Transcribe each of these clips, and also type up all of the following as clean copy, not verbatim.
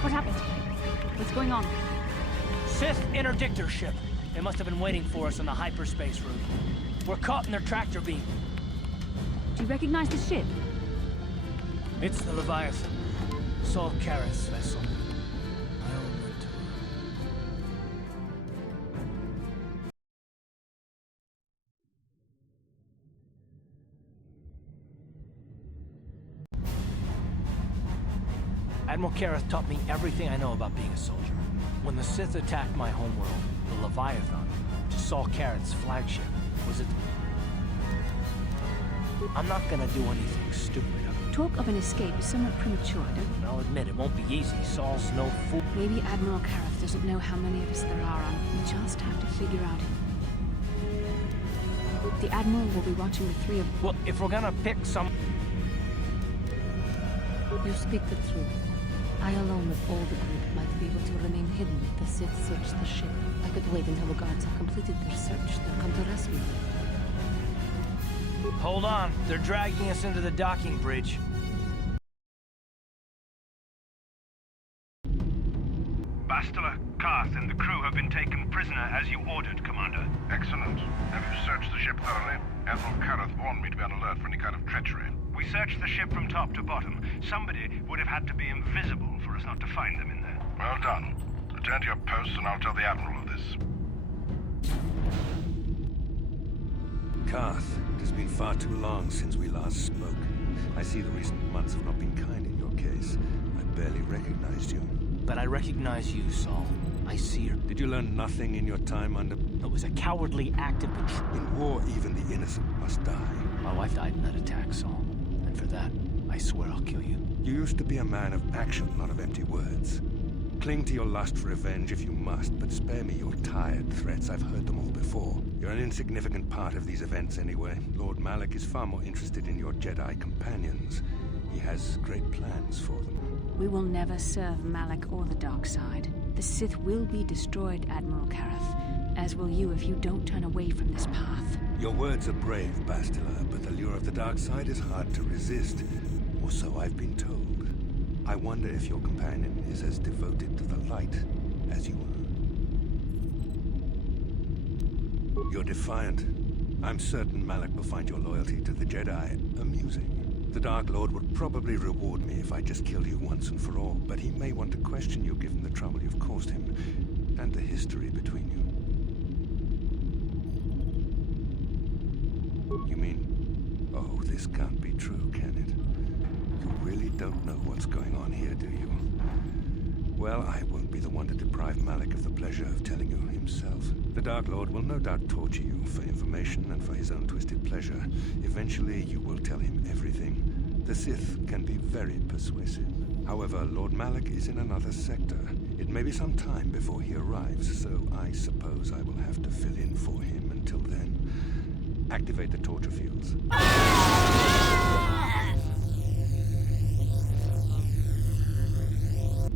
What happened? What's going on? Sith interdictor ship. They must have been waiting for us on the hyperspace route. We're caught in their tractor beam. Do you recognize the ship? It's the Leviathan. Saul Karrath's vessel. I owe it to her. Admiral Karrath taught me everything I know about being a soldier. When the Sith attacked my homeworld, the Leviathan, which is Saul Karrath's flagship, was it... I'm not gonna do anything stupid. Talk of an escape is somewhat premature, don't I'll admit, it won't be easy. Saul's no fool. Maybe Admiral Karrath doesn't know how many of us there are, and we just have to figure out The Admiral will be watching the three of... Well, if we're gonna pick some... You speak the truth. I alone of all the group might be able to remain hidden if the Sith search the ship. I could wait until the guards have completed their search, then come to rescue me. Hold on. They're dragging us into the docking bridge. Bastila, Karth, and the crew have been taken prisoner as you ordered, Commander. Excellent. Have you searched the ship thoroughly? Admiral Karrath warned me to be on alert for any kind of treachery. We searched the ship from top to bottom. Somebody would have had to be invisible for us not to find them in there. Well done. Return to your posts and I'll tell the Admiral of this. Karth, it has been far too long since we last spoke. I see the recent months have not been kind in your case. I barely recognized you. But I recognize you, Saul. I see her. Did you learn nothing in your time under... It was a cowardly act of betrayal. In war, even the innocent must die. My wife died in that attack, Saul. And for that, I swear I'll kill you. You used to be a man of action, not of empty words. Cling to your lust for revenge if you must, but spare me your tired threats. I've heard them all before. You're an insignificant part of these events anyway. Lord Malak is far more interested in your Jedi companions. He has great plans for them. We will never serve Malak or the dark side. The Sith will be destroyed, Admiral Karrath, as will you if you don't turn away from this path. Your words are brave, Bastila, but the lure of the dark side is hard to resist. Or so I've been told. I wonder if your companion is as devoted to the light as you are. You're defiant. I'm certain Malak will find your loyalty to the Jedi amusing. The Dark Lord would probably reward me if I just killed you once and for all, but he may want to question you given the trouble you've caused him, and the history between you. You mean... Oh, this can't be true, can it? You really don't know what's going on here, do you? Well, I won't be the one to deprive Malak of the pleasure of telling you himself. The Dark Lord will no doubt torture you for information and for his own twisted pleasure. Eventually, you will tell him everything. The Sith can be very persuasive. However, Lord Malak is in another sector. It may be some time before he arrives, so I suppose I will have to fill in for him until then. Activate the torture fields.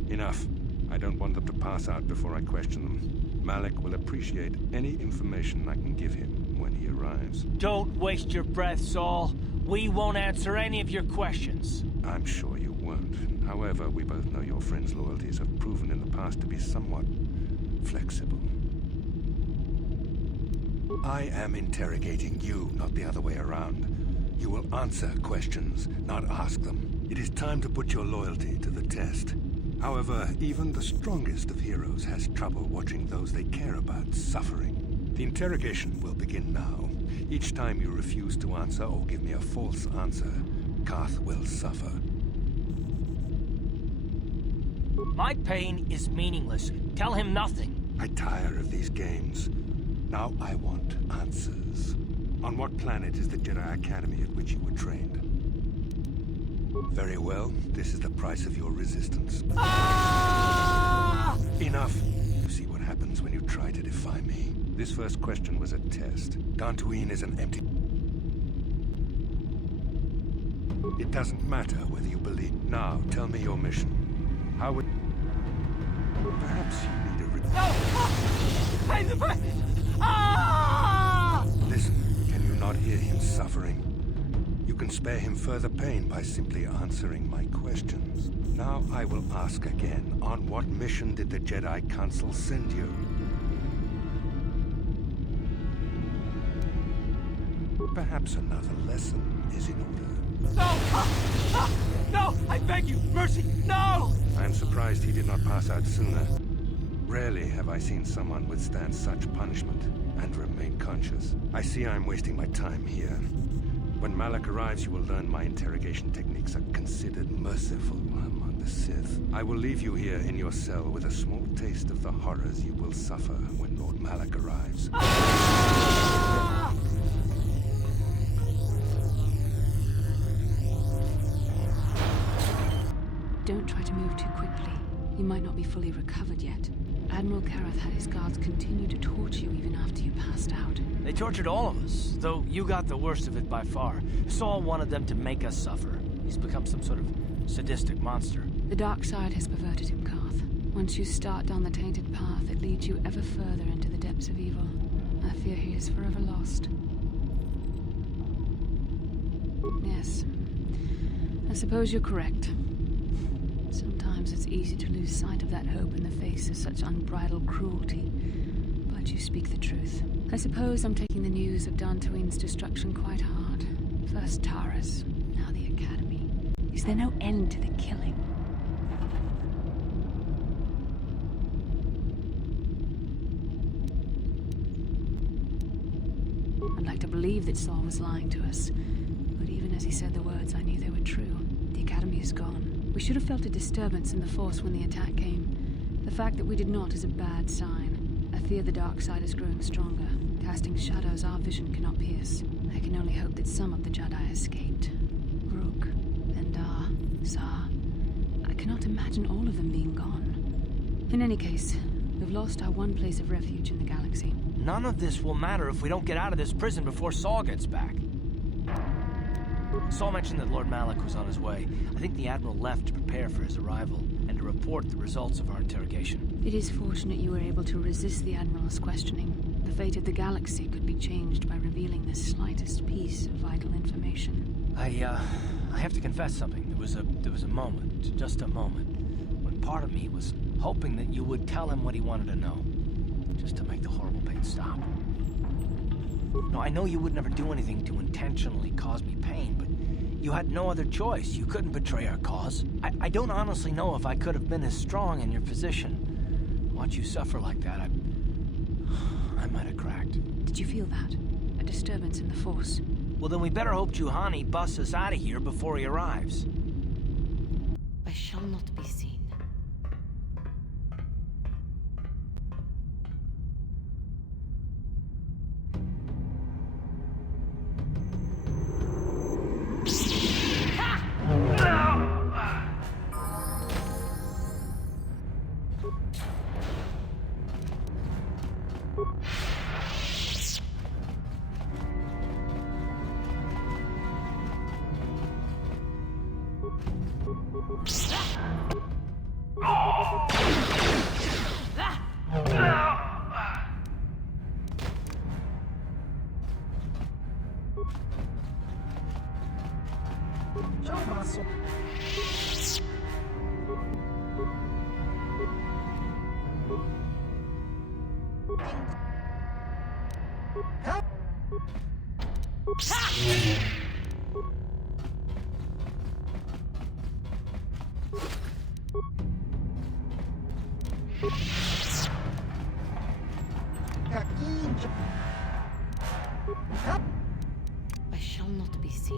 Enough. I don't want them to pass out before I question them. Malak will appreciate any information I can give him when he arrives. Don't waste your breath, Saul. We won't answer any of your questions. I'm sure you won't. However, we both know your friend's loyalties have proven in the past to be somewhat flexible. I am interrogating you, not the other way around. You will answer questions, not ask them. It is time to put your loyalty to the test. However, even the strongest of heroes has trouble watching those they care about suffering. The interrogation will begin now. Each time you refuse to answer or give me a false answer, Karth will suffer. My pain is meaningless. Tell him nothing. I tire of these games. Now I want answers. On what planet is the Jedi Academy at which you were trained? Very well. This is the price of your resistance. Ah! Enough. You see what happens when you try to defy me. This first question was a test. Dantooine is an empty... It doesn't matter whether you believe. Now, tell me your mission. How would... Perhaps you need a... Listen, can you not hear him suffering? You can spare him further pain by simply answering my questions. Now I will ask again, on what mission did the Jedi Council send you? Perhaps another lesson is in order. No! No! I beg you! Mercy! No! I am surprised he did not pass out sooner. Rarely have I seen someone withstand such punishment and remain conscious. I see I am wasting my time here. When Malak arrives, you will learn my interrogation techniques are considered merciful among the Sith. I will leave you here in your cell with a small taste of the horrors you will suffer when Lord Malak arrives. Don't try to move too quickly. You might not be fully recovered yet. Admiral Kareth had his guards continue to torture you even after you passed out. They tortured all of us, though you got the worst of it by far. Saul wanted them to make us suffer. He's become some sort of sadistic monster. The dark side has perverted him, Karth. Once you start down the tainted path, it leads you ever further into the depths of evil. I fear he is forever lost. Yes. I suppose you're correct. Sometimes it's easy to lose sight of that hope in the face of such unbridled cruelty. But you speak the truth. I suppose I'm taking the news of Dantooine's destruction quite hard. First Taras, now the Academy. Is there no end to the killing? I'd like to believe that Saul was lying to us. But even as he said the words, I knew they were true. The Academy is gone. We should have felt a disturbance in the Force when the attack came. The fact that we did not is a bad sign. I fear the dark side is growing stronger, casting shadows our vision cannot pierce. I can only hope that some of the Jedi escaped. Rook, Endar, Zar. I cannot imagine all of them being gone. In any case, we've lost our one place of refuge in the galaxy. None of this will matter if we don't get out of this prison before Saul gets back. Saul mentioned that Lord Malak was on his way. I think the Admiral left to prepare for his arrival and to report the results of our interrogation. It is fortunate you were able to resist the Admiral's questioning. The fate of the galaxy could be changed by revealing the slightest piece of vital information. I have to confess something. There was a moment, just a moment, when part of me was hoping that you would tell him what he wanted to know, just to make the horrible pain stop. No, I know you would never do anything to intentionally cause me pain, but you had no other choice. You couldn't betray our cause. I don't honestly know if I could have been as strong in your position. Watch you suffer like that, I might have cracked. Did you feel that? A disturbance in the Force? Well, then we better hope Juhani busts us out of here before he arrives. I shall not be seen. I shall not be seen.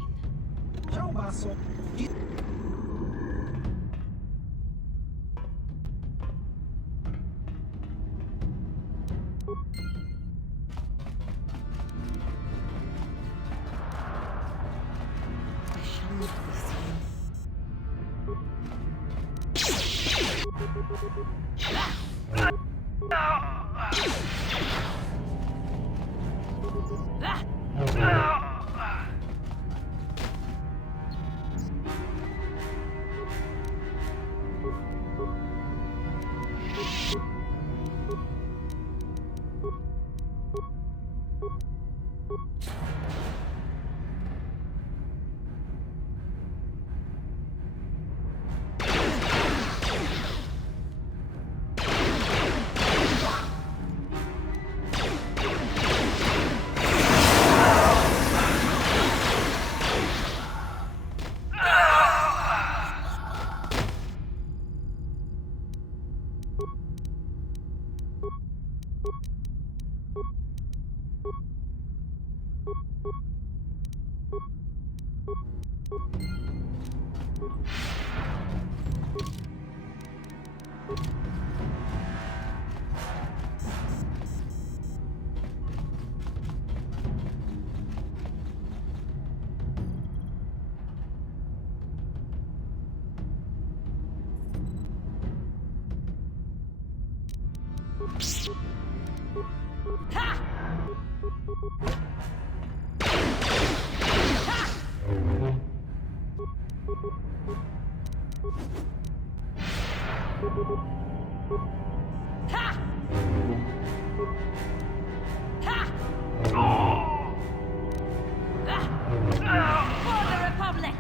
For the Republic!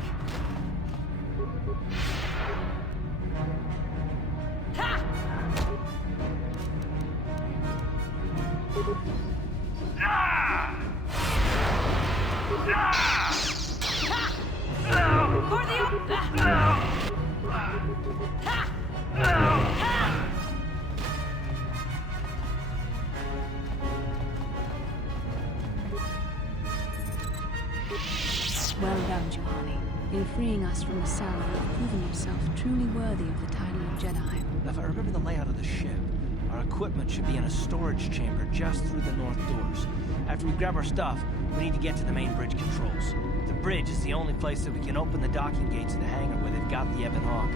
For Well done, Juhani. In freeing us from the cell, you have proven yourself truly worthy of the title of Jedi. If I remember the layout of the ship, our equipment should be in a storage chamber just through the north doors. After we grab our stuff, we need to get to the main bridge controls. The bridge is the only place that we can open the docking gates of the hangar where they've got the Ebon Hawk.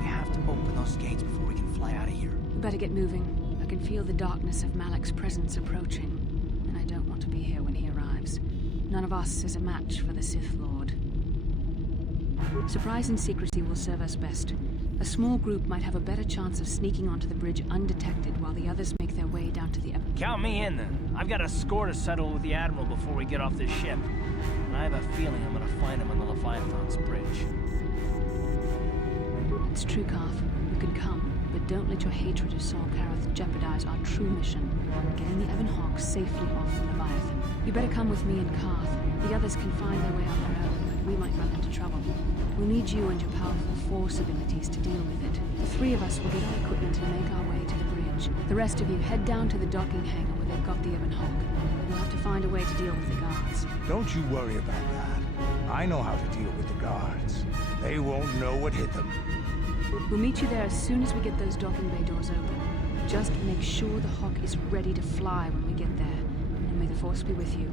We have to open those gates before we can fly out of here. We better get moving. I can feel the darkness of Malak's presence approaching, and I don't want to be here when he arrives. None of us is a match for the Sith Lord. Surprise and secrecy will serve us best. A small group might have a better chance of sneaking onto the bridge undetected while the others make their way down to the... Count me in, then. I've got a score to settle with the Admiral before we get off this ship. And I have a feeling I'm gonna find him on the Leviathan's bridge. It's true, Carth. You can come, but don't let your hatred of Saul Karath jeopardize our true mission, getting the Ebon Hawk safely off the Leviathan. You better come with me and Carth. The others can find their way on their own, but we might run into trouble. We'll need you and your powerful Force abilities to deal with it. The three of us will get our equipment and make our way to the bridge. The rest of you head down to the docking hangar where they've got the Ebon Hawk. We'll have to find a way to deal with the guards. Don't you worry about that. I know how to deal with the guards. They won't know what hit them. We'll meet you there as soon as we get those docking bay doors open. Just make sure the Hawk is ready to fly when we get there. And may the Force be with you.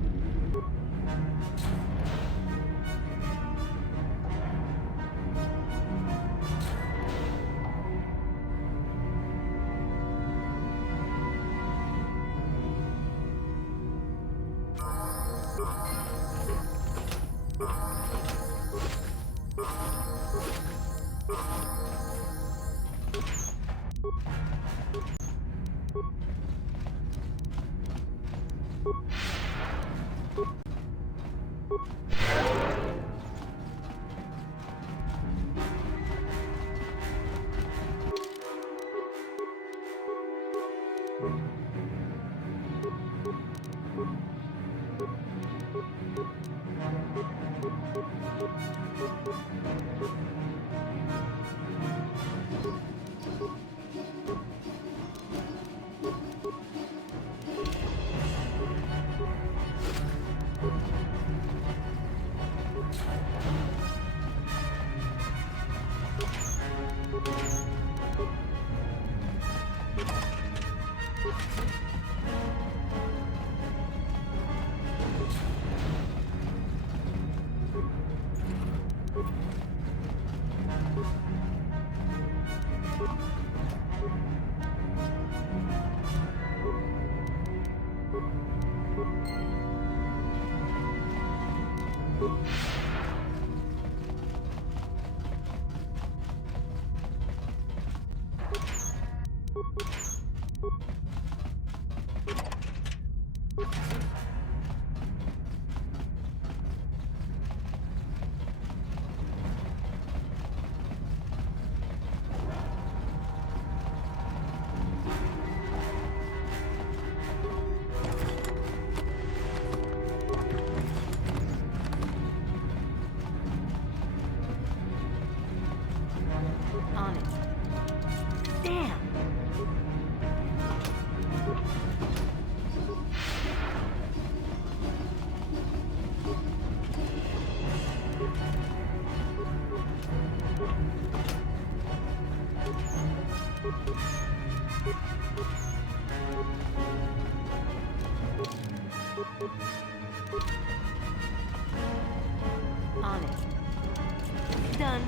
On it. Damn! On it. Done.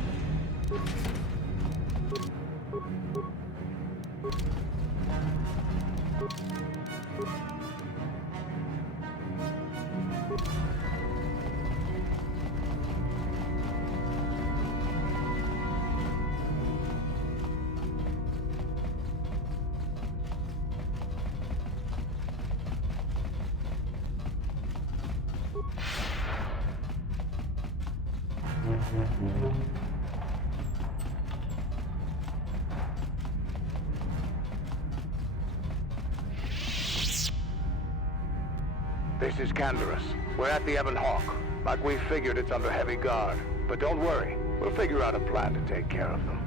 This is Canderous. We're at the Ebon Hawk. Like we figured, it's under heavy guard. But don't worry, we'll figure out a plan to take care of them.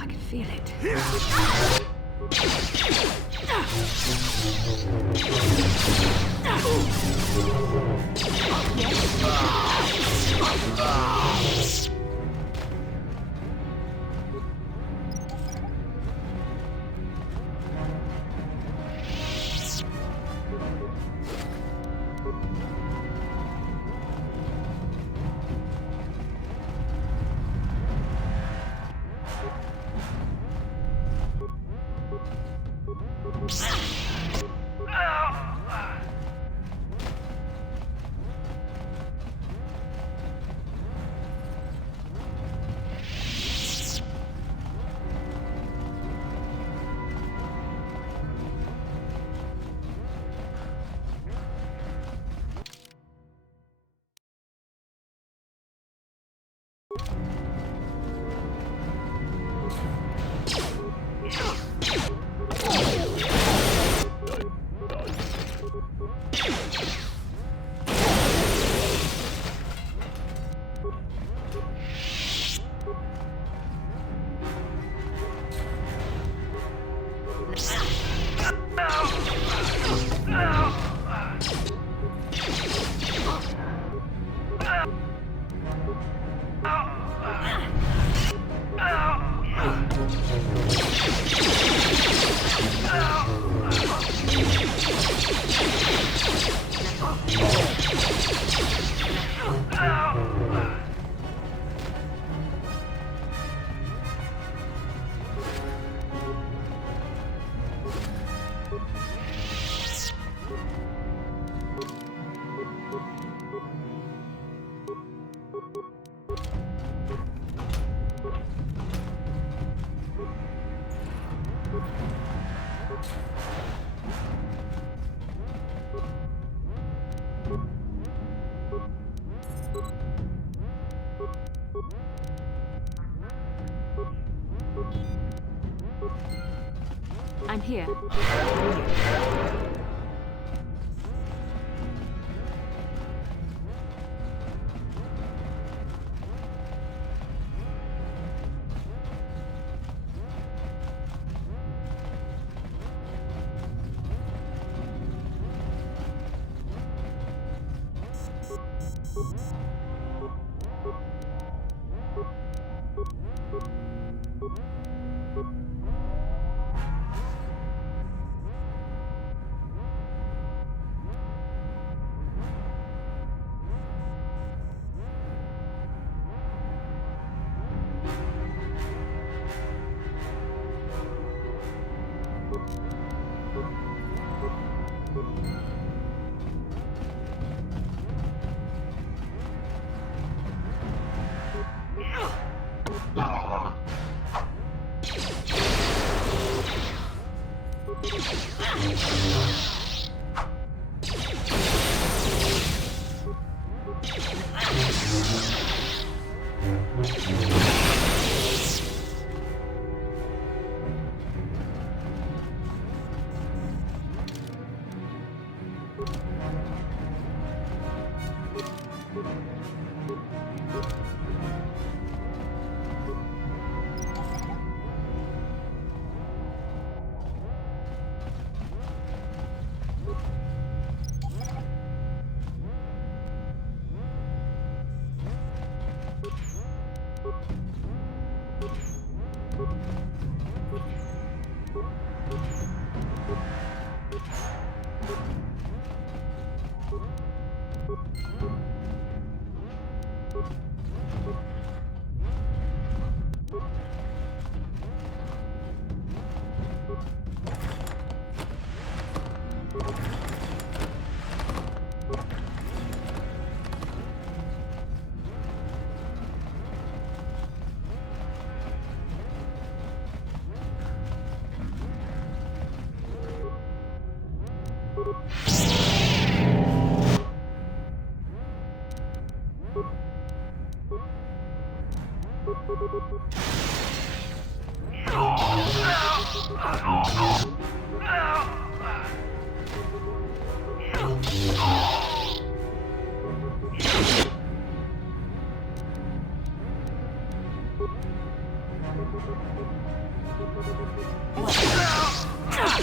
I can feel it. I'm here. How'd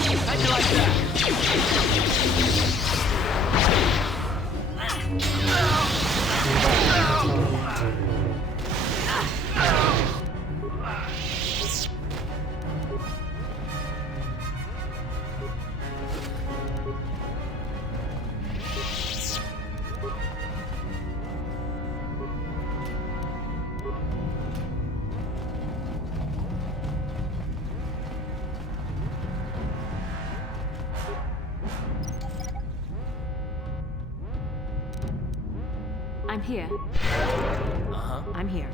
you like that? I'm here. Uh-huh. I'm here.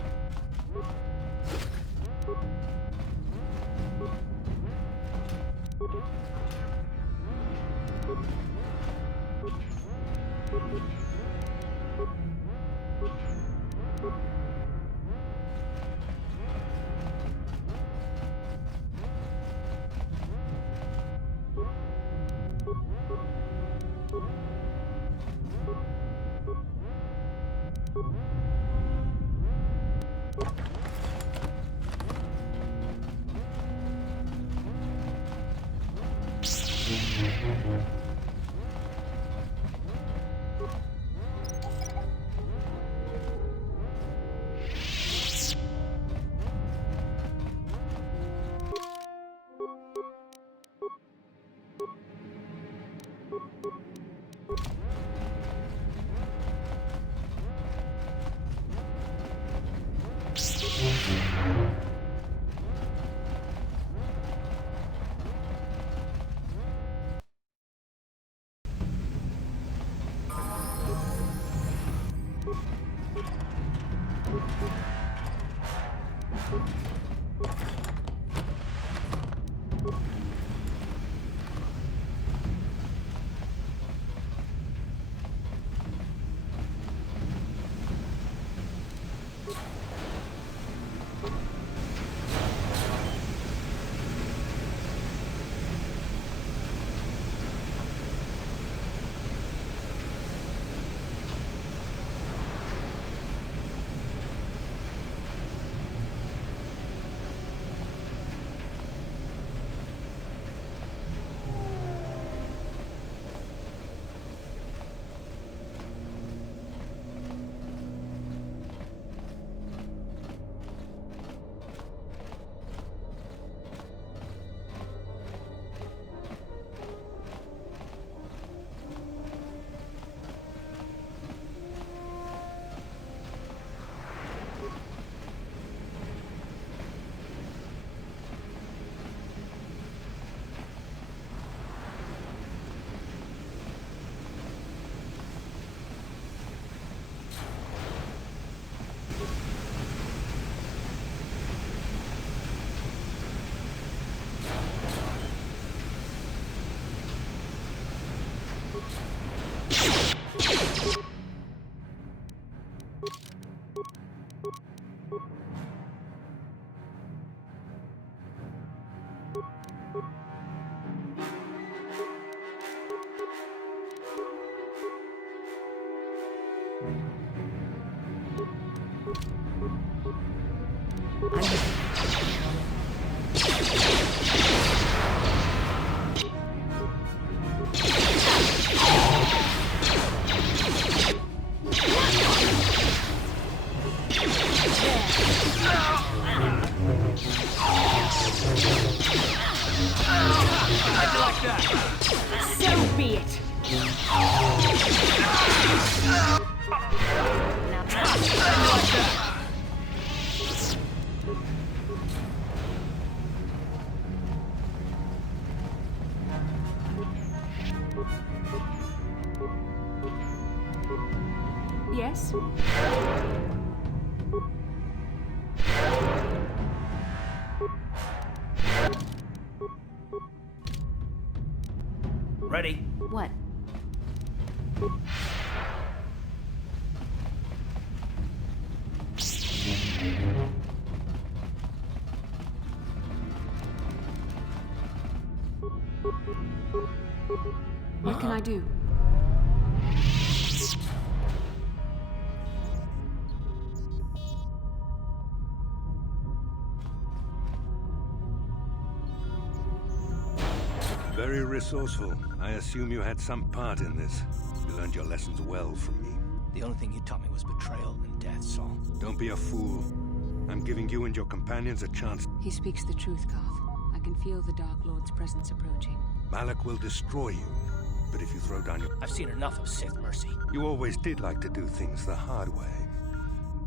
So be it. Yes? Ready? What? What can I do? Very resourceful. I assume you had some part in this. You learned your lessons well from me. The only thing you taught me was betrayal and death, Saul. Don't be a fool. I'm giving you and your companions a chance. He speaks the truth, Karth. I can feel the Dark Lord's presence approaching. Malak will destroy you. But if you throw down your... I've seen enough of Sith mercy. You always did like to do things the hard way.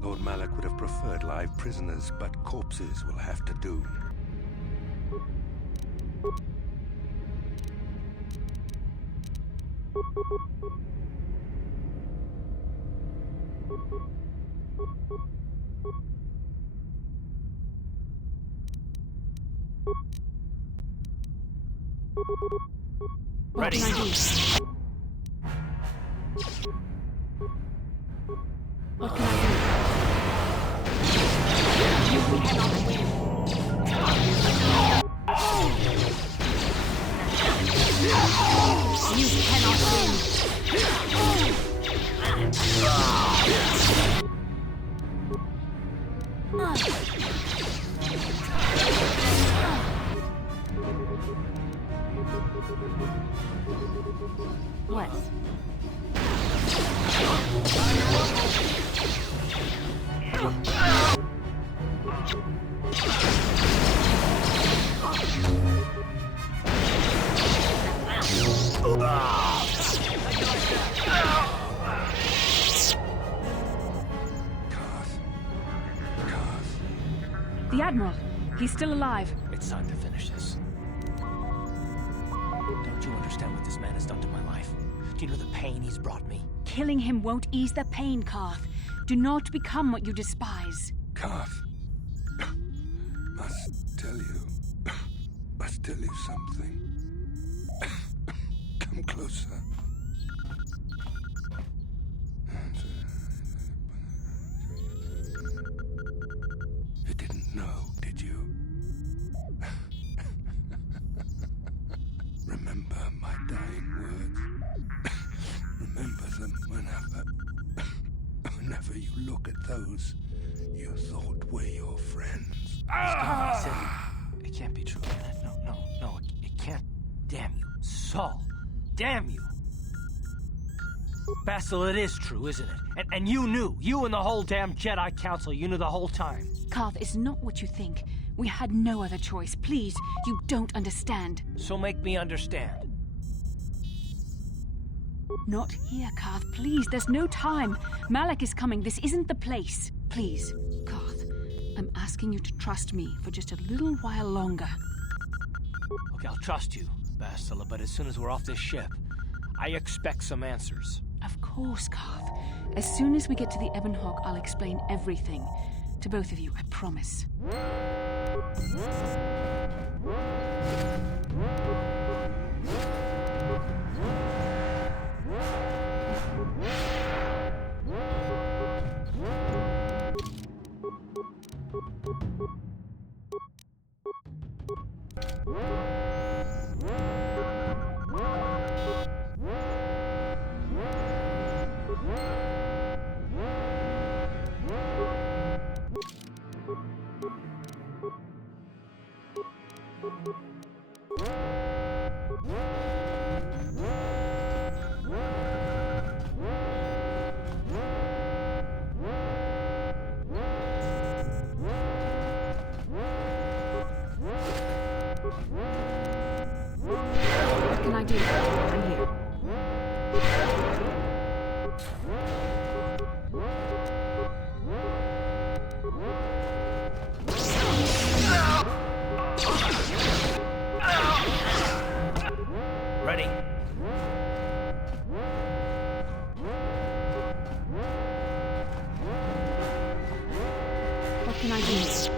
Lord Malak would have preferred live prisoners, but corpses will have to do. What Ready? can I do? What can I do? You cannot win. You cannot win. What? The Admiral. He's still alive. It's time to finish this. Don't you understand what this man has done to my life? Do you know the pain he's brought me? Killing him won't ease the pain, Karth. Do not become what you despise. Karth, must tell you something. Come closer. You didn't know, did you? Remember my dying words. Remember them whenever you look at those you thought were your friends. I said it can't be true, can it? No, it can't. Damn you. Saul. Damn you. Basil, it is true, isn't it? And you knew. You and the whole damn Jedi Council, you knew the whole time. Karth, it's not what you think. We had no other choice. Please, you don't understand. So make me understand. Not here, Karth. Please, there's no time. Malak is coming. This isn't the place. Please, Karth, I'm asking you to trust me for just a little while longer. Okay, I'll trust you, Bastila, but as soon as we're off this ship, I expect some answers. Of course, Karth. As soon as we get to the Ebon Hawk, I'll explain everything. To both of you, I promise. I do? I'm here. Ready? What can I do?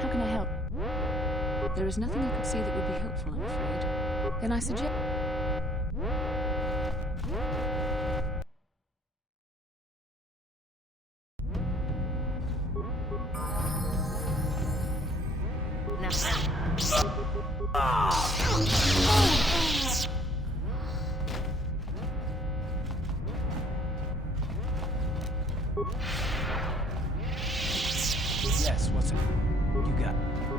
How can I help? There is nothing I could see that would be helpful, I'm afraid. Then I suggest... Yes, what's it? You got...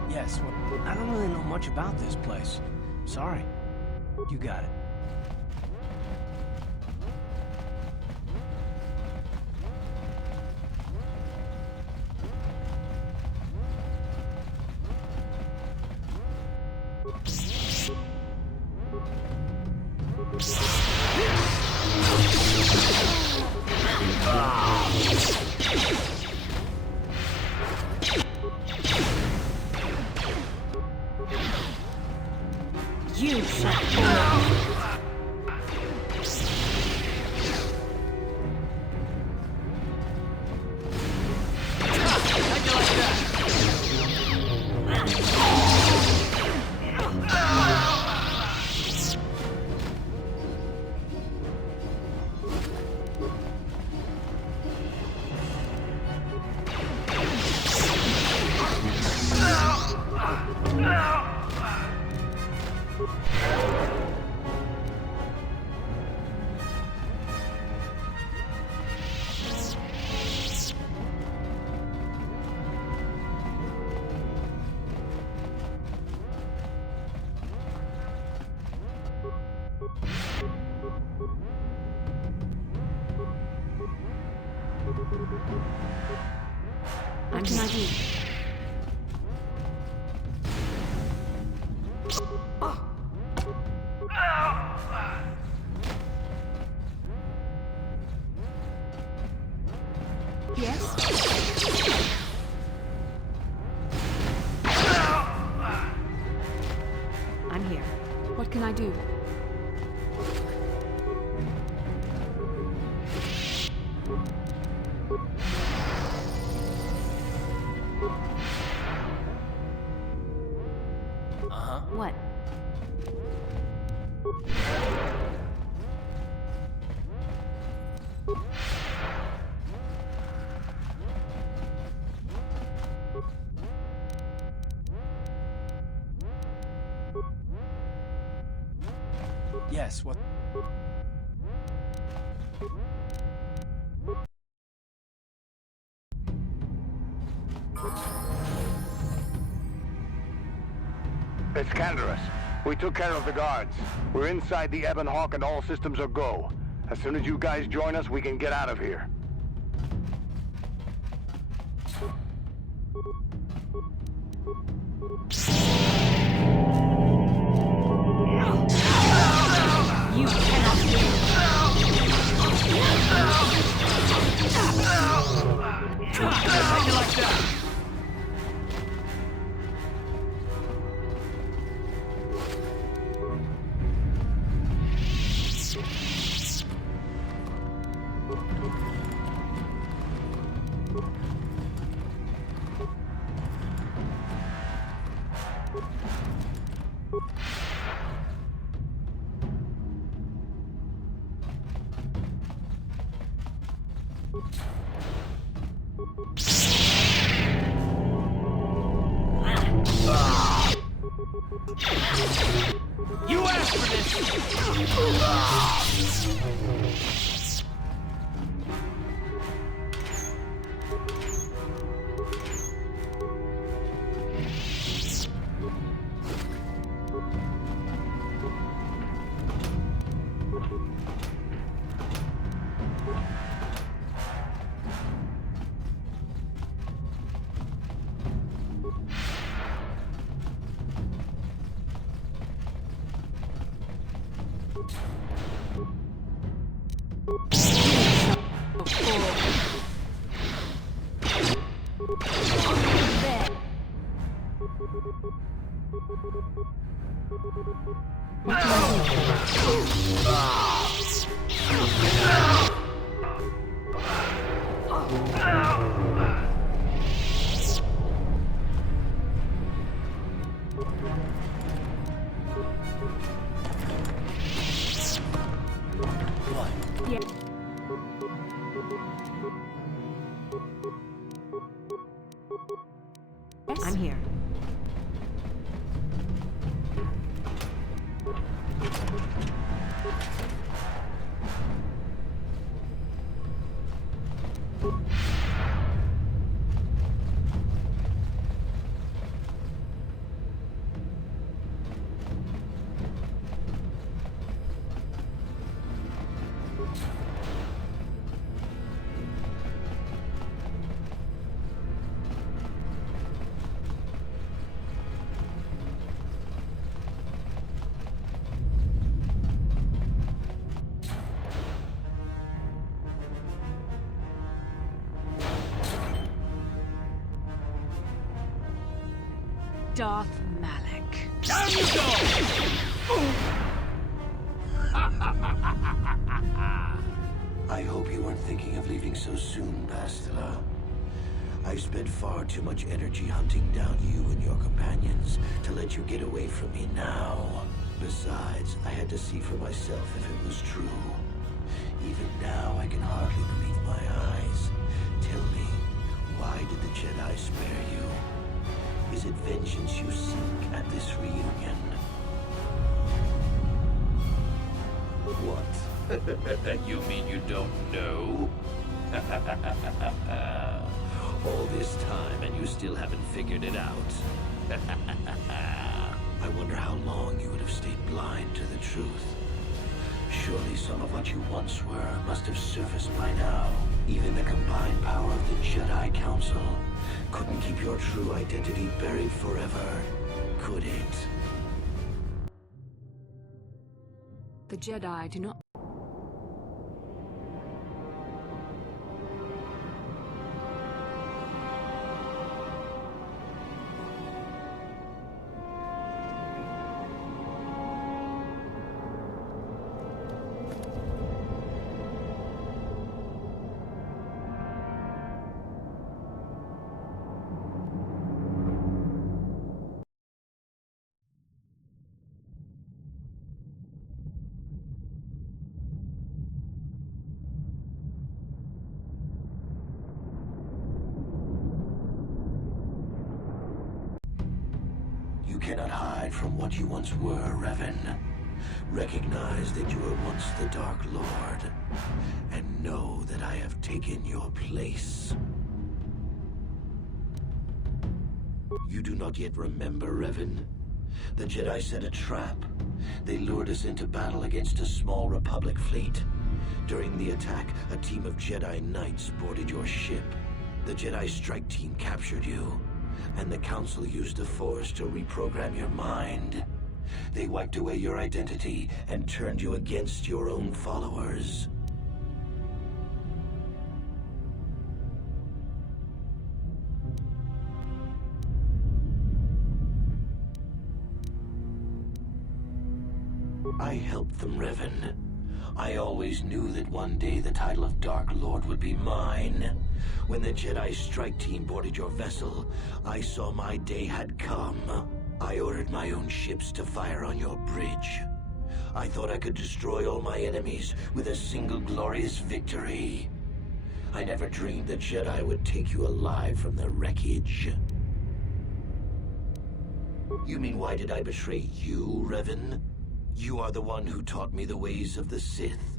Yes, what... I don't really know much about this place. Sorry. You got it. You shut What can I do? Yes? I'm here. What can I do? Uh-huh. What? Yes, what... It's Canderous. We took care of the guards. We're inside the Ebon Hawk and all systems are go. As soon as you guys join us, we can get out of here. You cannot win. How you like that? You asked for this! I'm here. Darth Malik. I hope you weren't thinking of leaving so soon, Bastila. I spent far too much energy hunting down you and your companions to let you get away from me now. Besides, I had to see for myself if it was true. Even now, I can hardly believe my eyes. Tell me, why did the Jedi spare you? Is it vengeance you seek at this reunion? What? You mean you don't know? All this time and you still haven't figured it out. I wonder how long you would have stayed blind to the truth. Surely some of what you once were must have surfaced by now. Even the combined power of the Jedi Council couldn't keep your true identity buried forever, could it? The Jedi do not... You cannot hide from what you once were, Revan. Recognize that you were once the Dark Lord, and know that I have taken your place. You do not yet remember, Revan? The Jedi set a trap. They lured us into battle against a small Republic fleet. During the attack, a team of Jedi Knights boarded your ship. The Jedi strike team captured you, and the Council used the Force to reprogram your mind. They wiped away your identity and turned you against your own followers. I helped them, Revan. I always knew that one day the title of Dark Lord would be mine. When the Jedi strike team boarded your vessel, I saw my day had come. I ordered my own ships to fire on your bridge. I thought I could destroy all my enemies with a single glorious victory. I never dreamed the Jedi would take you alive from the wreckage. You mean why did I betray you, Revan? You are the one who taught me the ways of the Sith.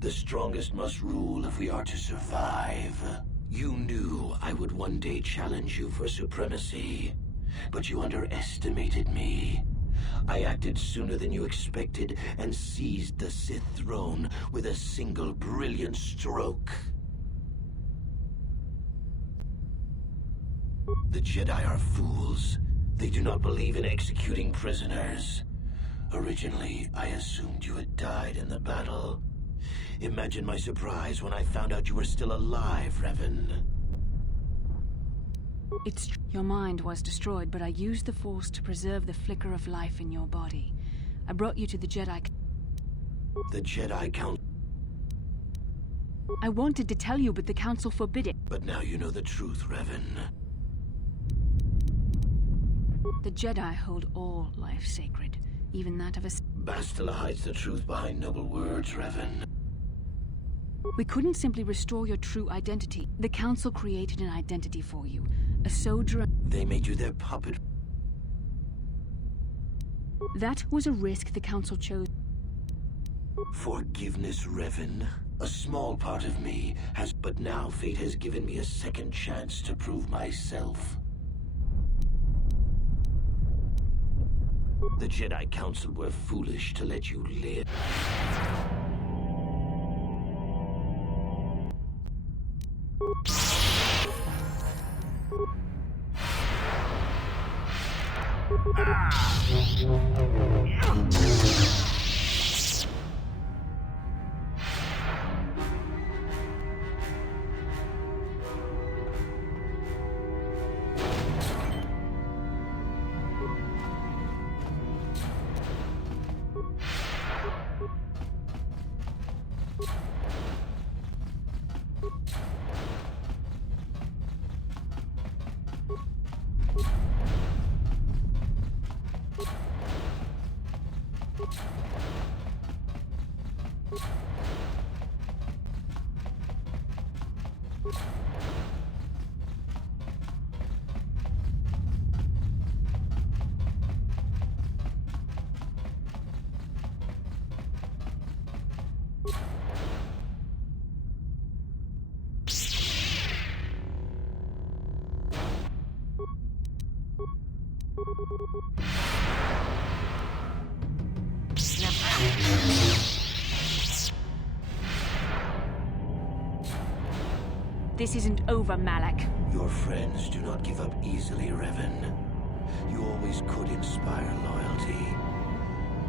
The strongest must rule if we are to survive. You knew I would one day challenge you for supremacy, but you underestimated me. I acted sooner than you expected and seized the Sith throne with a single brilliant stroke. The Jedi are fools. They do not believe in executing prisoners. Originally, I assumed you had died in the battle. Imagine my surprise when I found out you were still alive, Revan. Your mind was destroyed, but I used the Force to preserve the flicker of life in your body. I brought you to the Jedi. The Jedi Council. I wanted to tell you, but the Council forbid it. But now you know the truth, Revan. The Jedi hold all life sacred, even that of us. Bastila hides the truth behind noble words, Revan. We couldn't simply restore your true identity. The Council created an identity for you. A soldier. They made you their puppet. That was a risk the Council chose. Forgiveness, Revan. A small part of me has... But now fate has given me a second chance to prove myself. The Jedi Council were foolish to let you live. This isn't over, Malak. Your friends do not give up easily, Revan. You always could inspire loyalty.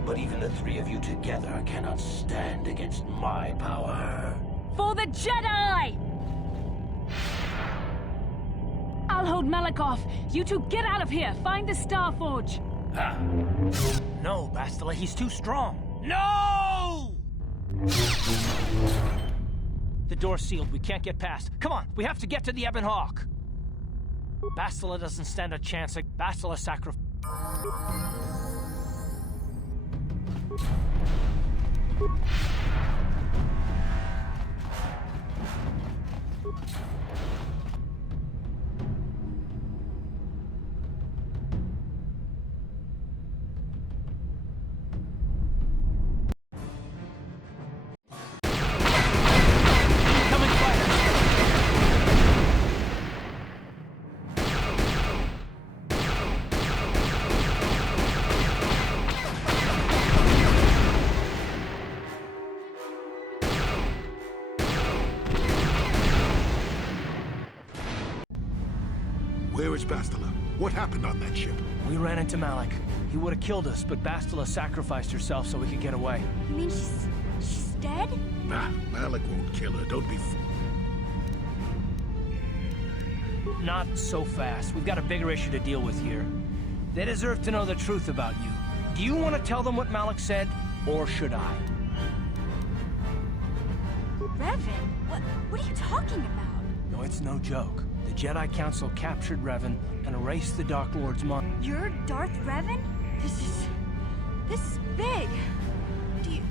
But even the three of you together cannot stand against my power. For the Jedi! I'll hold Malak off. You two get out of here. Find the Star Forge. No, Bastila, he's too strong. No! The door's sealed. We can't get past. Come on, we have to get to the Ebon Hawk. Bastila doesn't stand a chance. Bastila sacrifice. Where is Bastila? What happened on that ship? We ran into Malak. He would have killed us, but Bastila sacrificed herself so we could get away. You mean she's dead? Nah, Malik won't kill her. Don't be Not so fast. We've got a bigger issue to deal with here. They deserve to know the truth about you. Do you want to tell them what Malak said, or should I? Revan? What are you talking about? No, it's no joke. The Jedi Council captured Revan and erased the Dark Lord's mind. You're Darth Revan? This is big. Do you...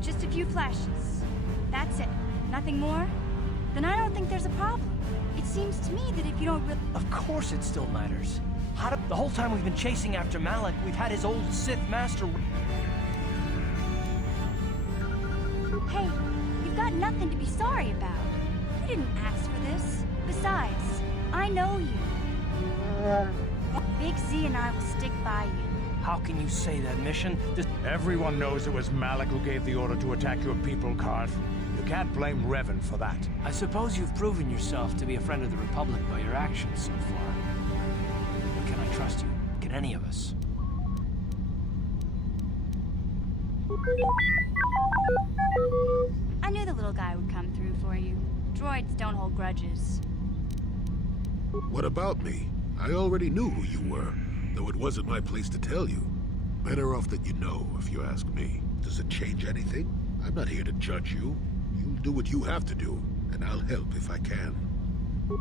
Just a few flashes. That's it. Nothing more? Then I don't think there's a problem. It seems to me that if you don't really... Of course it still matters. The whole time we've been chasing after Malak, we've had his old Sith master... Hey, you've got nothing to be sorry about. You didn't ask for this. Besides, I know you. Big Z and I will stick by you. How can you say that, Mission? Everyone knows it was Malak who gave the order to attack your people, Karth. You can't blame Revan for that. I suppose you've proven yourself to be a friend of the Republic by your actions so far. Can I trust you? Can any of us? I knew the little guy would come through for you. Droids don't hold grudges. What about me? I already knew who you were, though it wasn't my place to tell you. Better off that you know, if you ask me. Does it change anything? I'm not here to judge you. You'll do what you have to do, and I'll help if I can.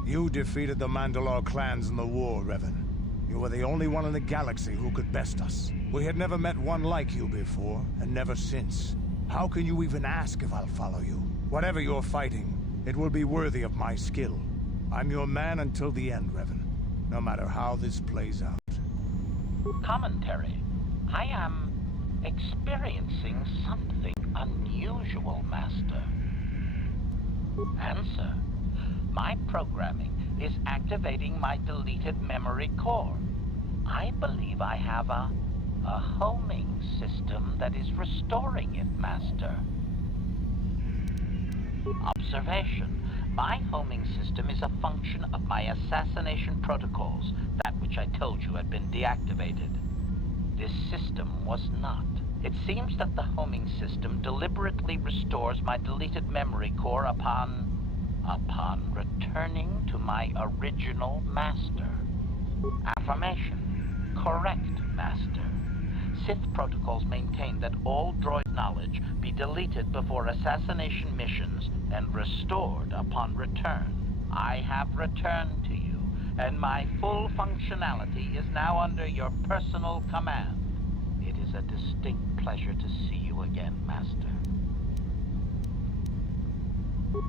You defeated the Mandalore clans in the war, Revan. You were the only one in the galaxy who could best us. We had never met one like you before, and never since. How can you even ask if I'll follow you? Whatever you're fighting, it will be worthy of my skill. I'm your man until the end, Revan. No matter how this plays out. Commentary. I am experiencing something unusual, Master. Answer. My programming is activating my deleted memory core. I believe I have a homing system that is restoring it, Master. Observation. My homing system is a function of my assassination protocols, that which I told you had been deactivated. This system was not. It seems that the homing system deliberately restores my deleted memory core upon returning to my original master. Affirmation. Correct, Master. Sith protocols maintain that all droid knowledge be deleted before assassination missions and restored upon return. I have returned to you, and my full functionality is now under your personal command. It is a distinct pleasure to see you again, Master.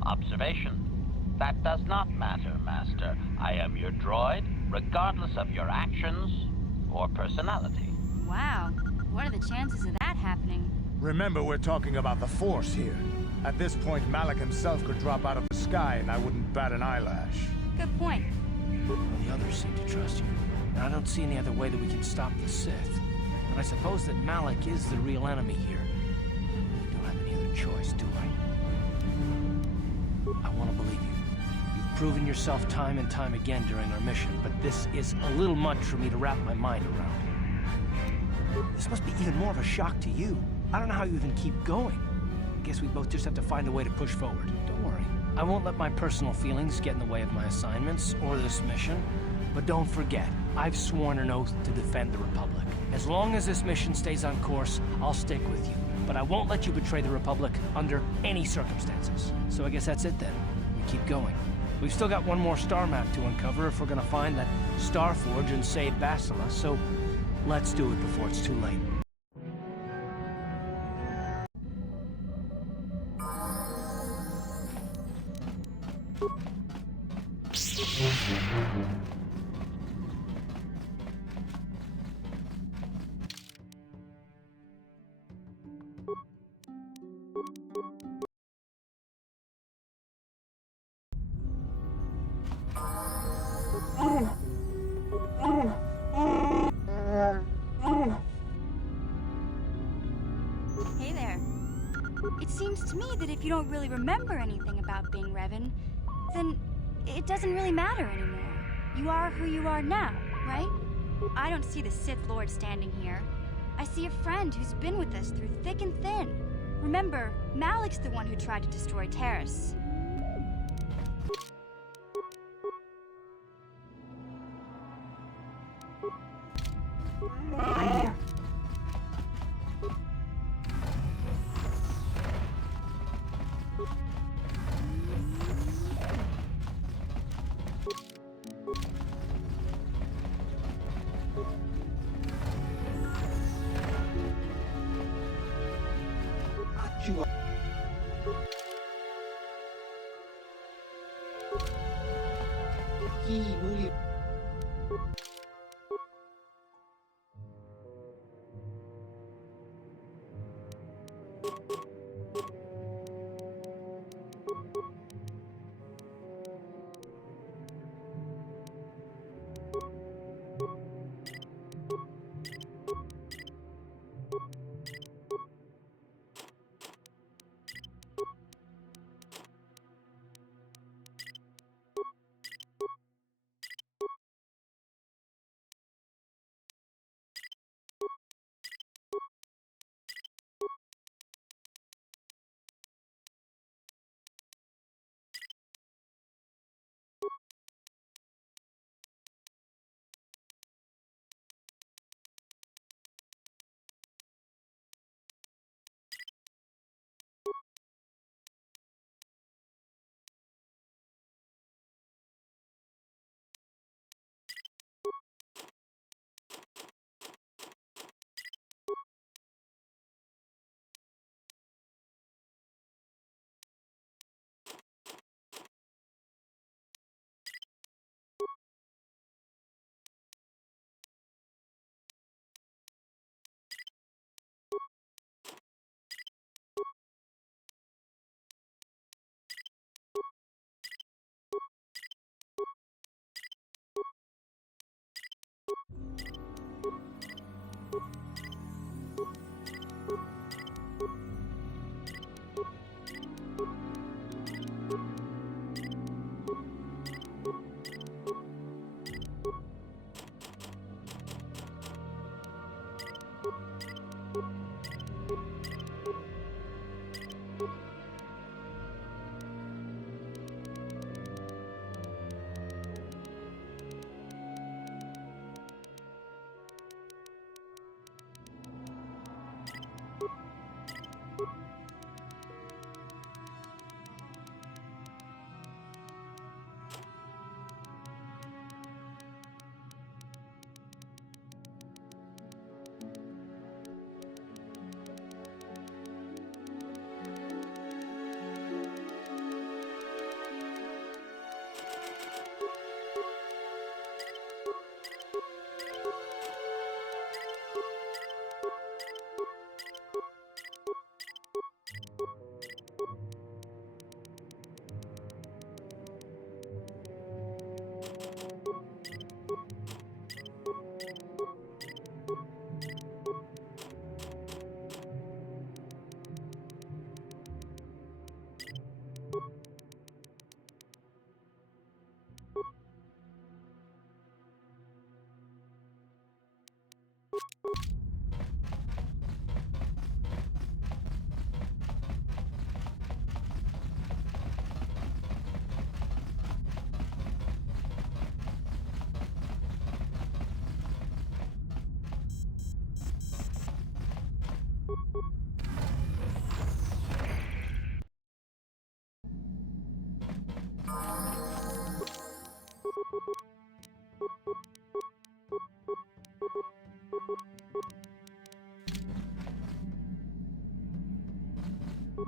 Observation. That does not matter, Master. I am your droid, regardless of your actions or personality. Wow. What are the chances of that happening? Remember, we're talking about the Force here. At this point, Malak himself could drop out of the sky and I wouldn't bat an eyelash. Good point. Well, the others seem to trust you, and I don't see any other way that we can stop the Sith. And I suppose that Malak is the real enemy here. I don't have any other choice, do I? I want to believe you. You've proven yourself time and time again during our mission, but this is a little much for me to wrap my mind around. This must be even more of a shock to you. I don't know how you even keep going. I guess we both just have to find a way to push forward. Don't worry. I won't let my personal feelings get in the way of my assignments or this mission. But don't forget, I've sworn an oath to defend the Republic. As long as this mission stays on course, I'll stick with you. But I won't let you betray the Republic under any circumstances. So I guess that's it then. We keep going. We've still got one more star map to uncover if we're gonna find that Star Forge and save Bastila, so let's do it before it's too late. Hey there. It seems to me that if you don't really remember anything about being Revan, then it doesn't really matter anymore. You are who you are now, right? I don't see the Sith Lord standing here. I see a friend who's been with us through thick and thin. Remember, Malak's the one who tried to destroy Terrace. I'm here.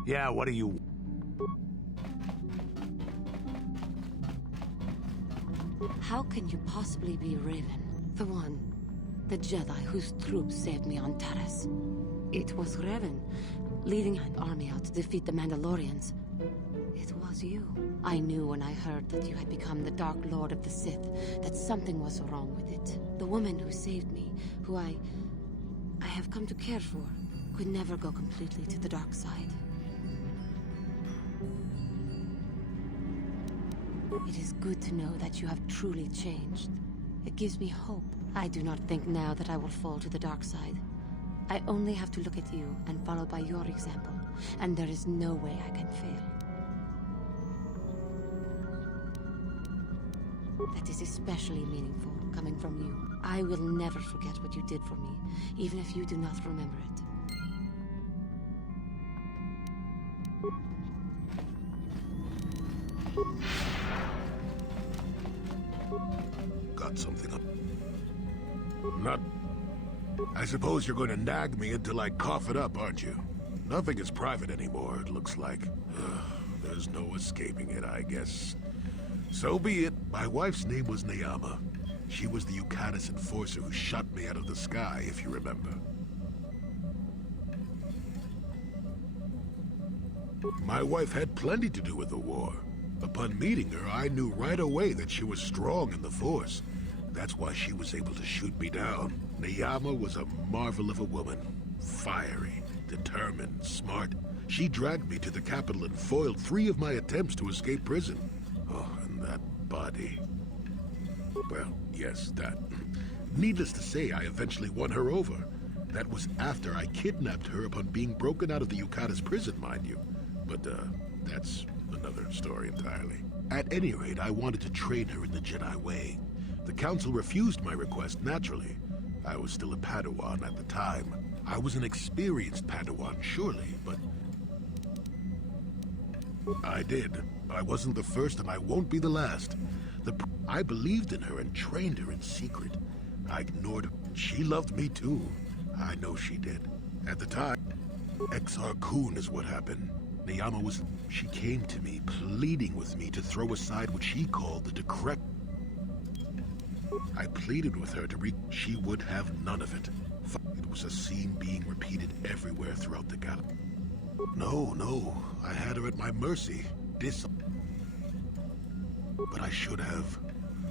Yeah, what do you... How can you possibly be Raven? The Jedi whose troops saved me on Taris. It was Raven, leading an army out to defeat the Mandalorians. It was you. I knew when I heard that you had become the Dark Lord of the Sith, that something was wrong with it. The woman who saved me, who I have come to care for, could never go completely to the dark side. It is good to know that you have truly changed. It gives me hope. I do not think now that I will fall to the dark side. I only have to look at you and follow by your example, and there is no way I can fail. That is especially meaningful, coming from you. I will never forget what you did for me, even if you do not remember it. Got something up? Not... I suppose you're going to nag me until I cough it up, aren't you? Nothing is private anymore, it looks like. There's no escaping it, I guess. So be it. My wife's name was Neyama. She was the Yukatis enforcer who shot me out of the sky, if you remember. My wife had plenty to do with the war. Upon meeting her, I knew right away that she was strong in the Force. That's why she was able to shoot me down. Neyama was a marvel of a woman. Fiery, determined, smart. She dragged me to the capital and foiled 3 of my attempts to escape prison. Oh, and that body. Well, yes, that. Needless to say, I eventually won her over. That was after I kidnapped her upon being broken out of the Yukatas prison, mind you. But, that's another story entirely. At any rate, I wanted to train her in the Jedi way. The Council refused my request, naturally. I was still a Padawan at the time. I was an experienced Padawan, surely, but... I did. I wasn't the first, and I won't be the last. I believed in her and trained her in secret. I ignored her. She loved me, too. I know she did. At the time, Exar Kun is what happened. Neyama was... She came to me, pleading with me to throw aside what she called the decrepit. I pleaded with her to She would have none of it. It was a scene being repeated everywhere throughout the galaxy. No, I had her at my mercy. But I should have.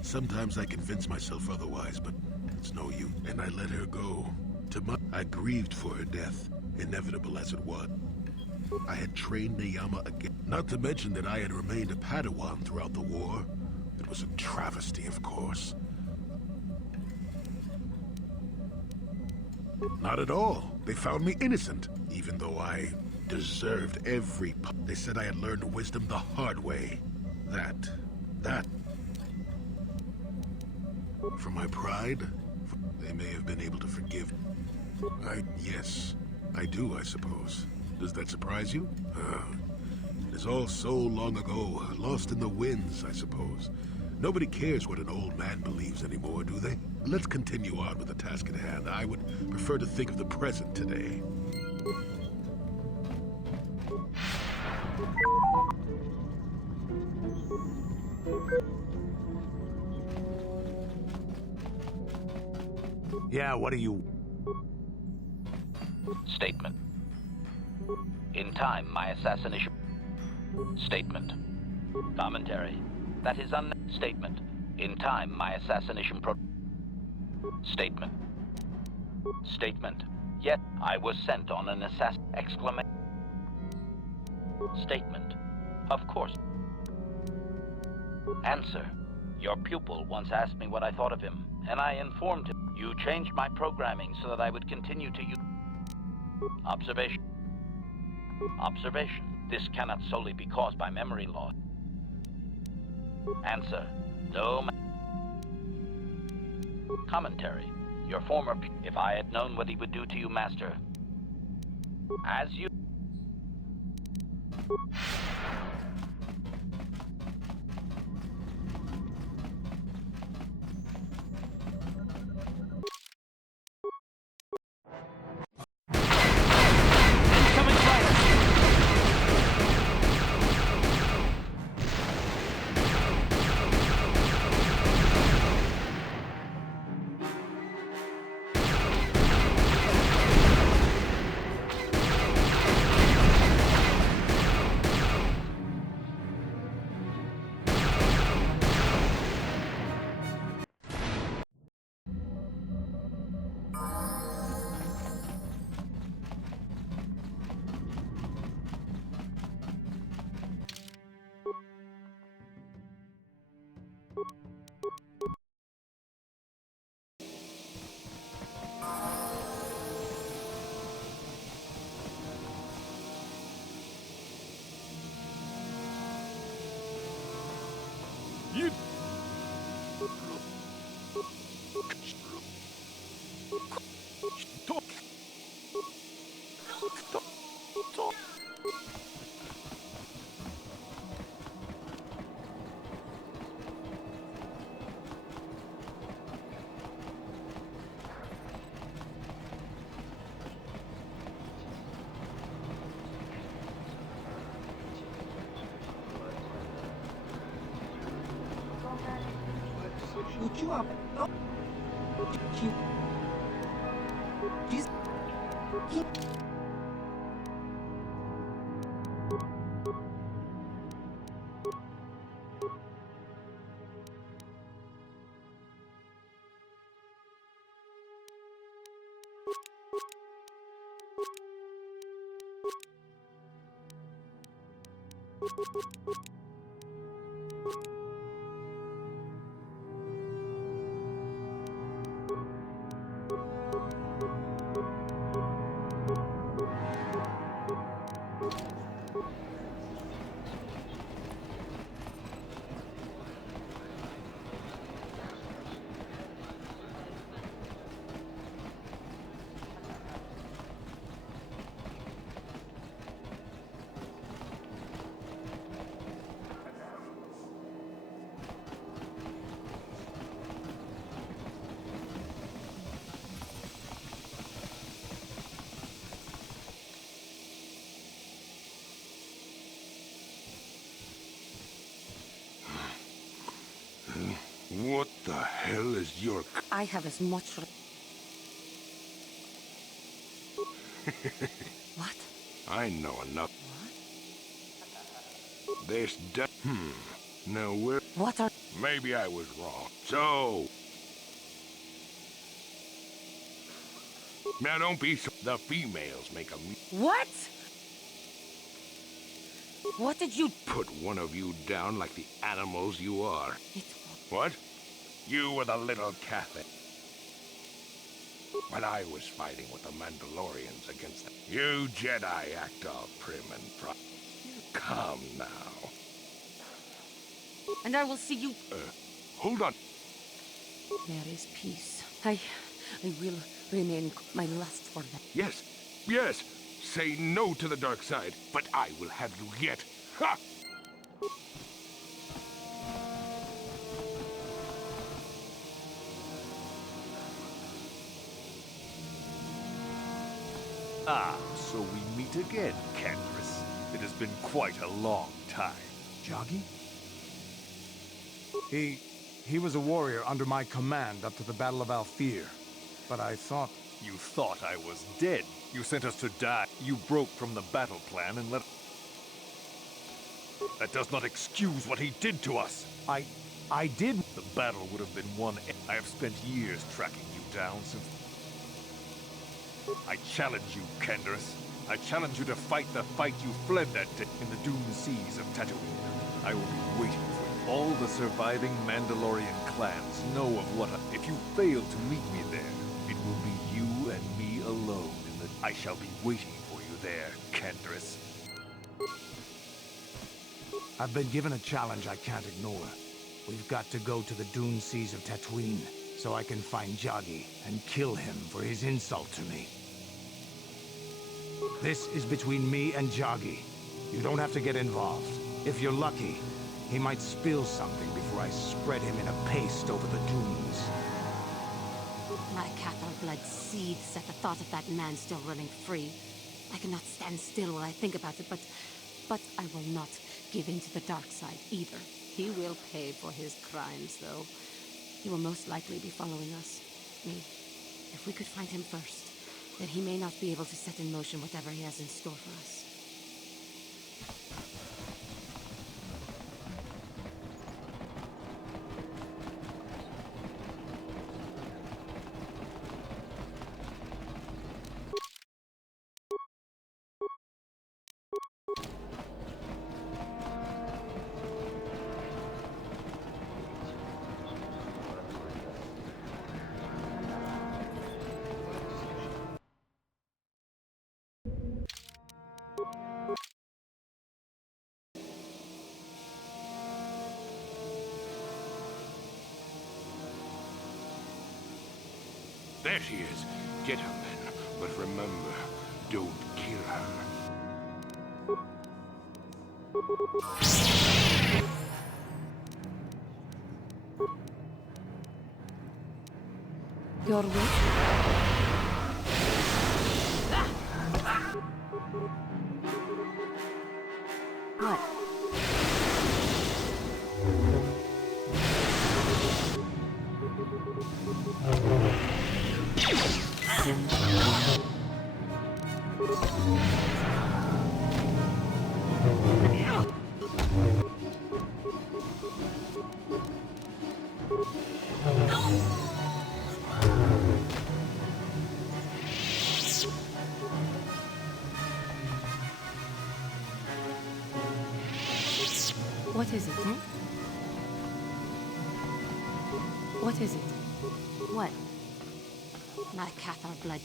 Sometimes I convince myself otherwise, but it's no use. And I let her go. I grieved for her death, inevitable as it was. I had trained Neyama again. Not to mention that I had remained a Padawan throughout the war. It was a travesty, of course. Not at all. They found me innocent, even though I deserved every... They said I had learned wisdom the hard way. That... For my pride, they may have been able to forgive. Yes, I do, I suppose. Does that surprise you? It is all so long ago, lost in the winds, I suppose. Nobody cares what an old man believes anymore, do they? Let's continue on with the task at hand. I would prefer to think of the present today. Yeah, what do you... Statement. In time, my assassination... Statement. Commentary. That is Statement. In time, my assassination Statement. Statement. Yet, I was sent on an exclamation. Statement. Of course. Answer. Your pupil once asked me what I thought of him, and I informed him. You changed my programming so that I would continue to use... Observation. Observation. This cannot solely be caused by memory loss. Answer. No. Commentary. Your former... If I had known what he would do to you, Master. As you... You... you up. You... What the hell is your... I have as much... What? I know enough. What? This Now where... What are... Maybe I was wrong. So... Now don't be so... The females make a... What? What did you... Put one of you down like the animals you are. It... What? You were the little Catholic. When I was fighting with the Mandalorians against them. You Jedi act all prim and proper. Come now. And I will see you... Hold on. There is peace. I will remain my lust for them. Yes, yes. Say no to the dark side, but I will have you yet. Ha! Ah, so we meet again, Candace. It has been quite a long time. Joggy? He was a warrior under my command up to the Battle of Alfir. But I thought... You thought I was dead. You sent us to die. You broke from the battle plan and let... That does not excuse what he did to us. I did... The battle would have been won. I have spent years tracking you down since... I challenge you, Candace. I challenge you to fight the fight you fled that day in the doomed seas of Tatooine. I will be waiting for you. All the surviving Mandalorian clans know of what if you fail to meet me there, it will be you and me alone in the... I shall be waiting for you there, Candace. I've been given a challenge I can't ignore. We've got to go to the dune seas of Tatooine, so I can find Joggy and kill him for his insult to me. This is between me and Joggy. You don't have to get involved. If you're lucky, he might spill something before I spread him in a paste over the dunes. My Cathar blood seethes at the thought of that man still running free. I cannot stand still while I think about it, but I will not give in to the dark side either. He will pay for his crimes, though. He will most likely be following us. Me. If we could find him first, then he may not be able to set in motion whatever he has in store for us. There she is. Get her, men. But remember, don't kill her. Your wish? What? What is it, hmm? What is it? What? Not Cathar blood.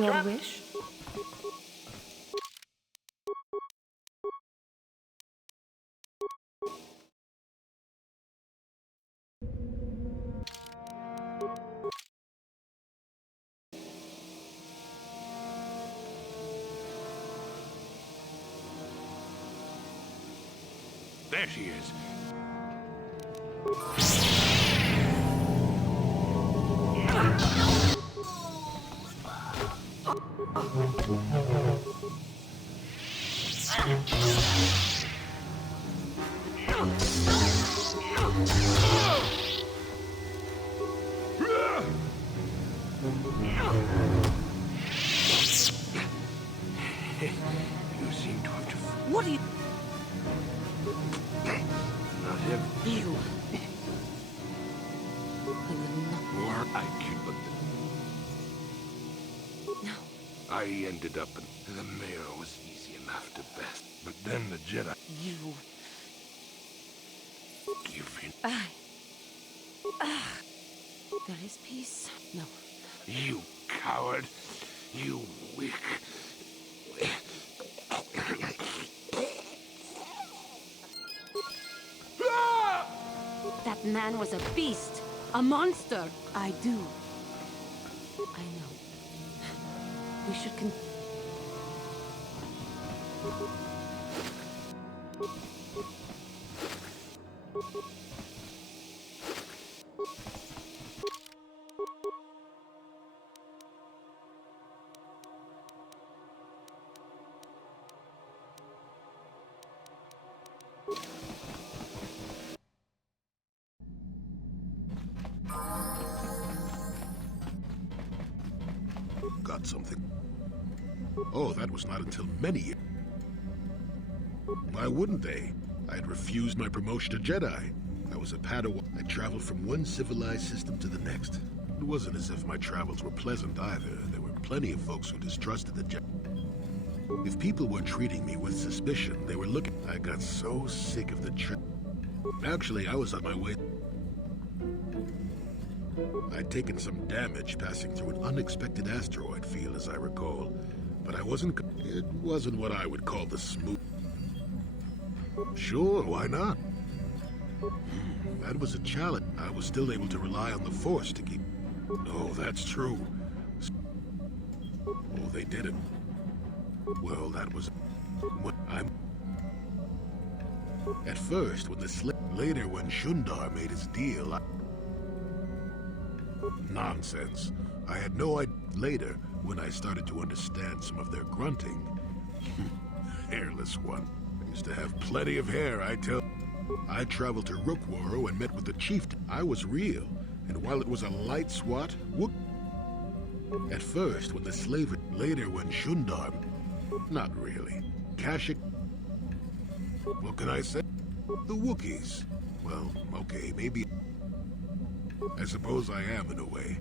Your wish? There she is. You seem to have What are you... not him. You... I will not... Or I killed No. I ended up in... The mayor was easy enough to best. But then the Jedi... You... Give in. There is peace. No. You coward. You weak... That man was a beast. A monster. I do. I know. We should Got something. Oh, that was not until many years. Why wouldn't they? I had refused my promotion to Jedi. I was a Padawan. I traveled from one civilized system to the next. It wasn't as if my travels were pleasant either. There were plenty of folks who distrusted the Jedi. If people were treating me with suspicion, they were looking. I got so sick of the trip. Actually, I was on my way. I'd taken some damage passing through an unexpected asteroid field, as I recall. But it wasn't what I would call the smooth. Sure, why not? That was a challenge. I was still able to rely on the Force to keep... Oh, that's true. Oh, they did it. Well, that was... What I'm... At first, when the later, when Shundar made his deal, Nonsense. I had no idea. Later, when I started to understand some of their grunting... Hairless one. I used to have plenty of hair, I tell... I traveled to Rookwaro and met with the chieftain. I was real, and while it was a light swat, at first, when the slavery... Later, when Shundar... Not really. Kashyyyk... What can I say? The Wookiees. Well, okay, maybe... I suppose I am, in a way.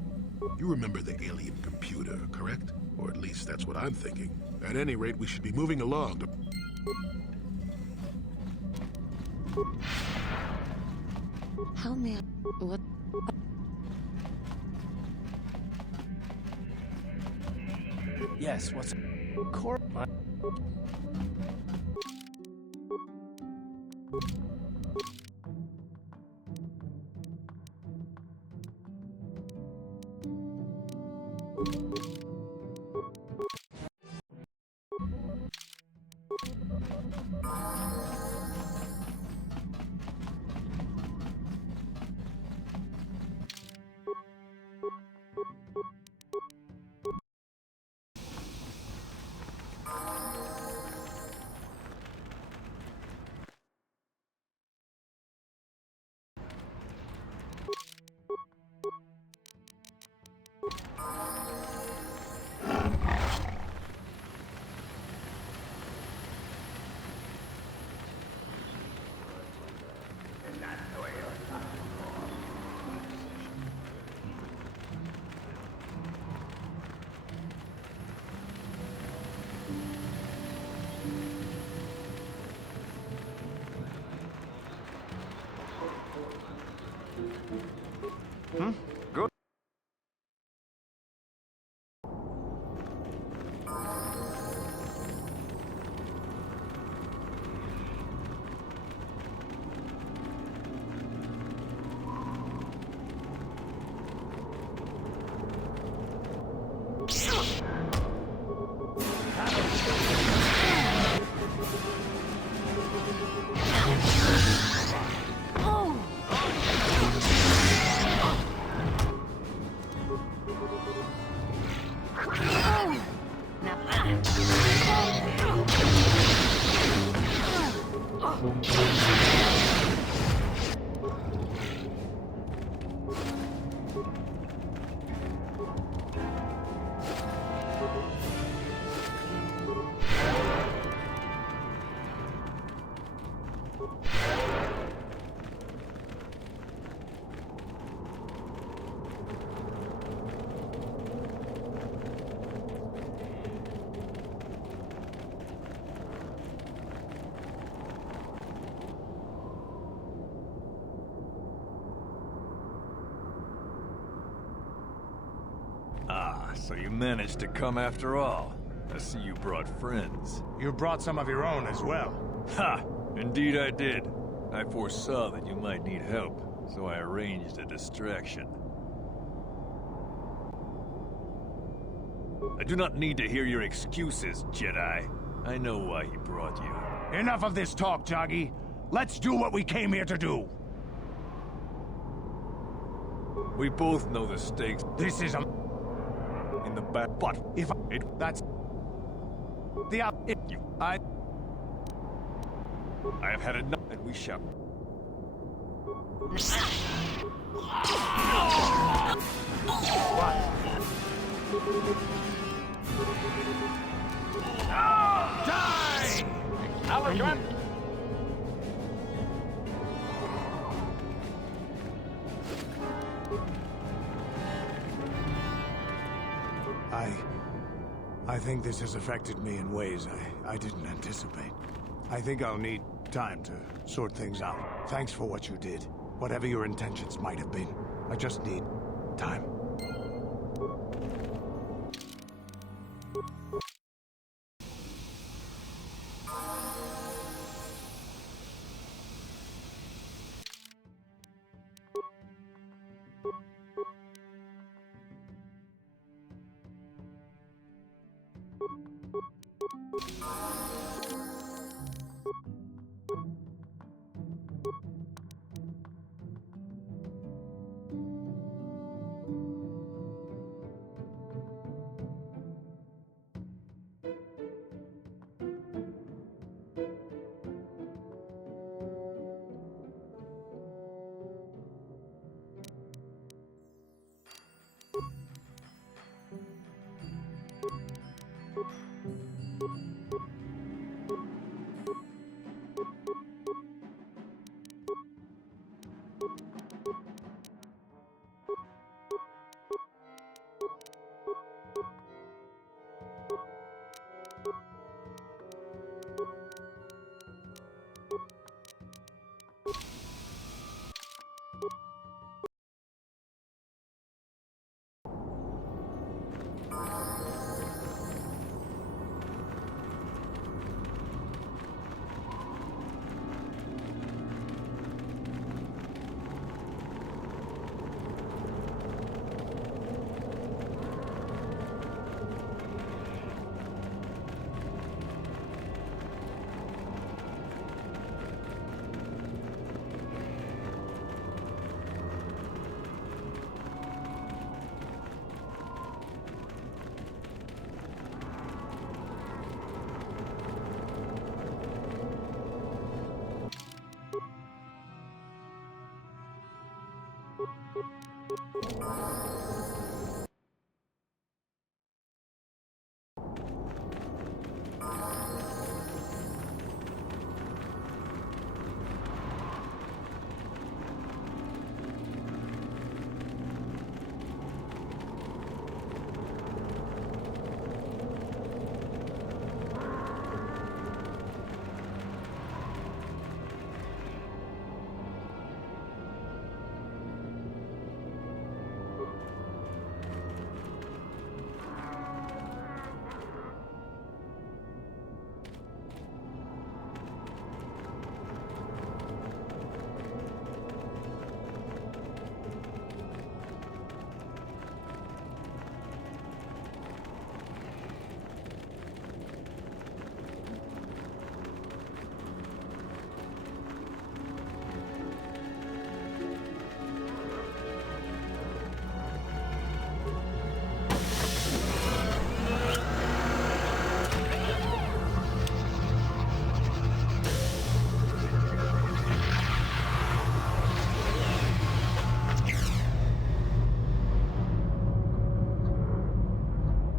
You remember the alien computer, correct? Or at least that's what I'm thinking. At any rate, we should be moving along to... How may I... What? Yes, what's... Cor... Good. Ah, so you managed to come after all. I see you brought friends. You brought some of your own as well. Ha! Indeed I did. I foresaw that you might need help, so I arranged a distraction. I do not need to hear your excuses, Jedi. I know why he brought you. Enough of this talk, Joggy. Let's do what we came here to do. We both know the stakes. This is a... In the back, but if that's... I have had enough, and we shall... What? Die! Acknowledgement! I think this has affected me in ways I didn't anticipate. I think I'll need time to sort things out. Thanks for what you did. Whatever your intentions might have been. I just need time.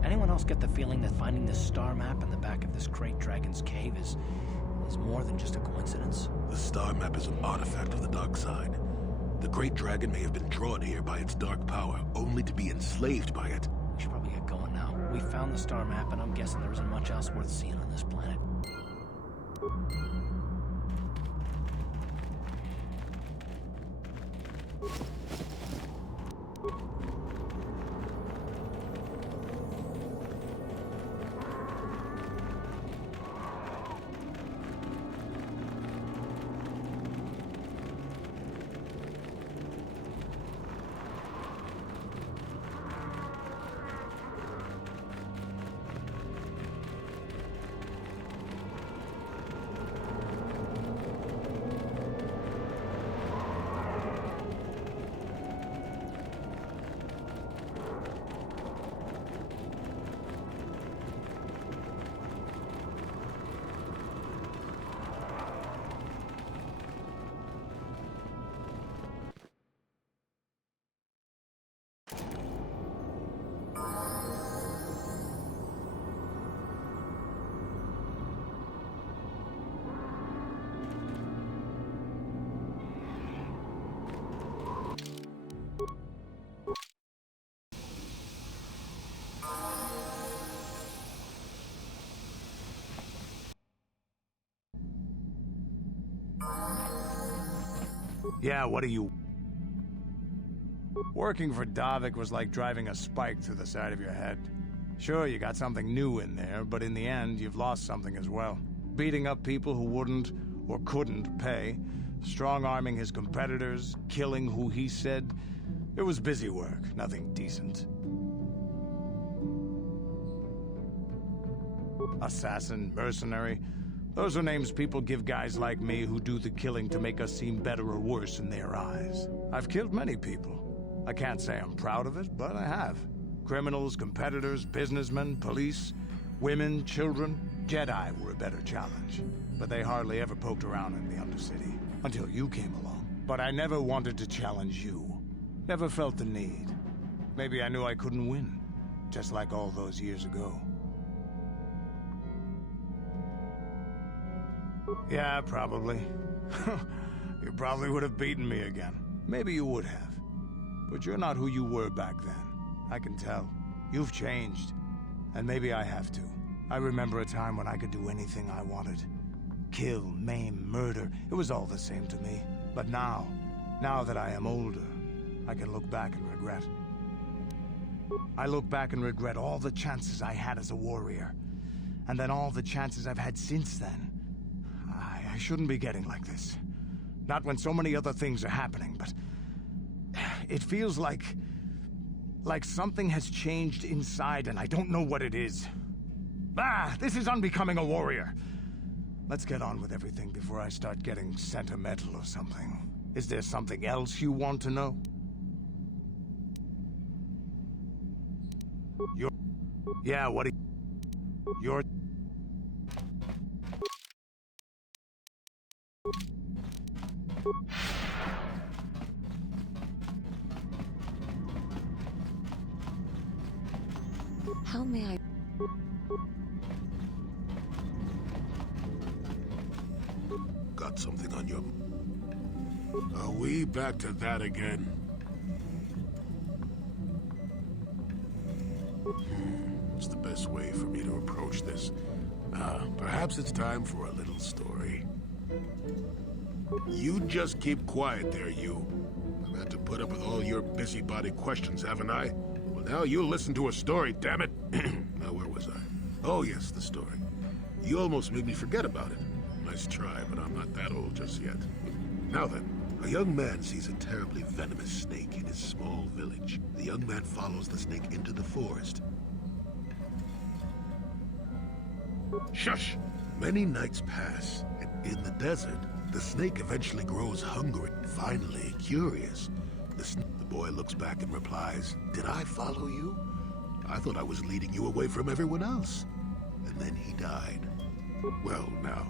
Anyone else get the feeling that finding this star map in the back of this Great Dragon's cave is more than just a coincidence? The star map is an artifact of the dark side. The Great Dragon may have been drawn here by its dark power, only to be enslaved by it. We should probably get going now. We found the star map, and I'm guessing there isn't much else worth seeing on this planet. Yeah, what do you... Working for Davik was like driving a spike through the side of your head. Sure, you got something new in there, but in the end, you've lost something as well. Beating up people who wouldn't or couldn't pay, strong-arming his competitors, killing who he said... It was busy work, nothing decent. Assassin, mercenary... Those are names people give guys like me who do the killing to make us seem better or worse in their eyes. I've killed many people. I can't say I'm proud of it, but I have. Criminals, competitors, businessmen, police, women, children. Jedi were a better challenge, but they hardly ever poked around in the Undercity. Until you came along. But I never wanted to challenge you. Never felt the need. Maybe I knew I couldn't win, just like all those years ago. Yeah, probably. You probably would have beaten me again. Maybe you would have. But you're not who you were back then. I can tell. You've changed. And maybe I have to. I remember a time when I could do anything I wanted. Kill, maim, murder. It was all the same to me. But now that I am older, I can look back and regret. I look back and regret all the chances I had as a warrior. And then all the chances I've had since then. I shouldn't be getting like this. Not when so many other things are happening, but... It feels like something has changed inside and I don't know what it is. This is unbecoming a warrior. Let's get on with everything before I start getting sentimental or something. Is there something else you want to know? Yeah, what do you... How may I... Got something on your... Are we back to that again? What's the best way for me to approach this? Perhaps it's time for a little story. You just keep quiet there, you. I've had to put up with all your busybody questions, haven't I? Well, now you'll listen to a story, damn it. Now, where was I? Oh, yes, the story. You almost made me forget about it. Nice try, but I'm not that old just yet. Now then, a young man sees a terribly venomous snake in his small village. The young man follows the snake into the forest. Shush! Many nights pass, and in the desert, the snake eventually grows hungry. Finally, curious, the boy looks back and replies, "Did I follow you? I thought I was leading you away from everyone else." And then he died. Well, now,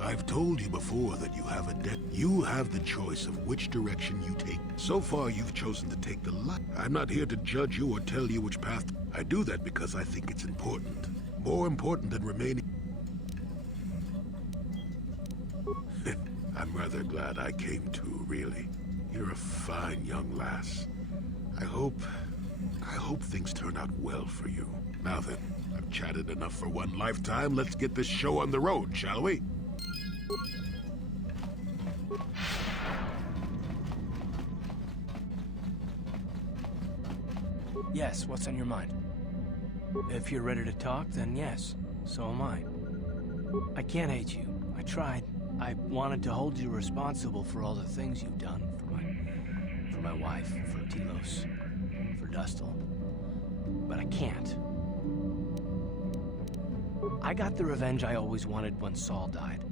I've told you before that you have you have the choice of which direction you take. So far, you've chosen to take the light. I'm not here to judge you or tell you which path. I do that because I think it's important. More important than remaining. I'm rather glad I came too, really. You're a fine young lass. I hope things turn out well for you. Now then, I've chatted enough for one lifetime. Let's get this show on the road, shall we? Yes, what's on your mind? If you're ready to talk, then yes, so am I. I can't hate you. I tried. I wanted to hold you responsible for all the things you've done for my wife, for Telos, for Dustil. But I can't. I got the revenge I always wanted when Saul died,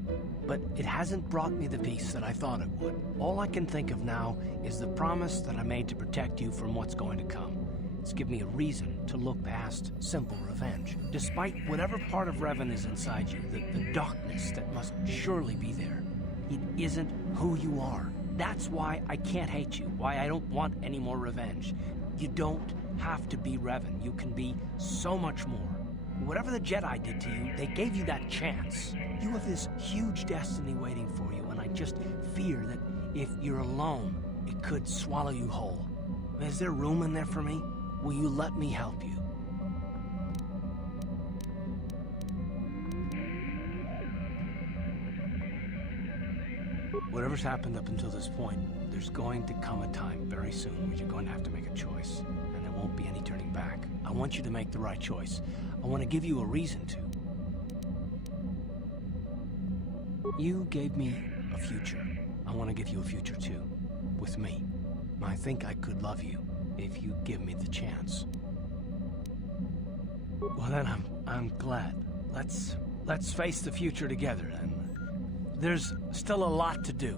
but it hasn't brought me the peace that I thought it would. All I can think of now is the promise that I made to protect you from what's going to come. It's given me a reason to look past simple revenge. Despite whatever part of Revan is inside you, the darkness that must surely be there, it isn't who you are. That's why I can't hate you, why I don't want any more revenge. You don't have to be Revan. You can be so much more. Whatever the Jedi did to you, they gave you that chance. You have this huge destiny waiting for you, and I just fear that if you're alone, it could swallow you whole. Is there room in there for me? Will you let me help you? Whatever's happened up until this point, there's going to come a time very soon where you're going to have to make a choice, and there won't be any turning back. I want you to make the right choice. I want to give you a reason to. You gave me a future. I want to give you a future too, with me. I think I could love you if you give me the chance. Well then, I'm glad. Let's face the future together then. There's still a lot to do.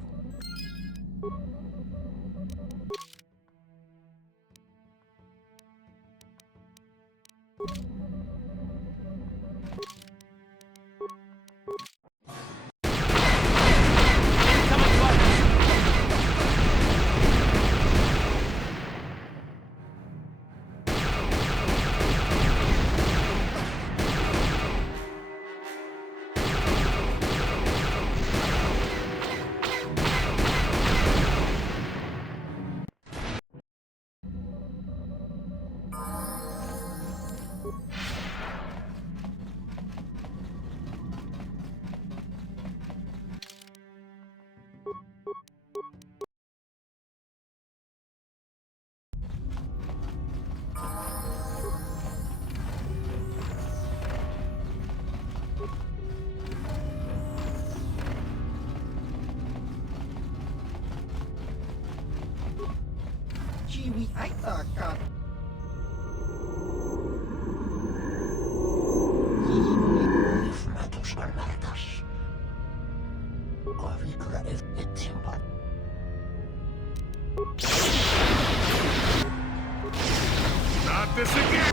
Chiwi ay takat. Not this again!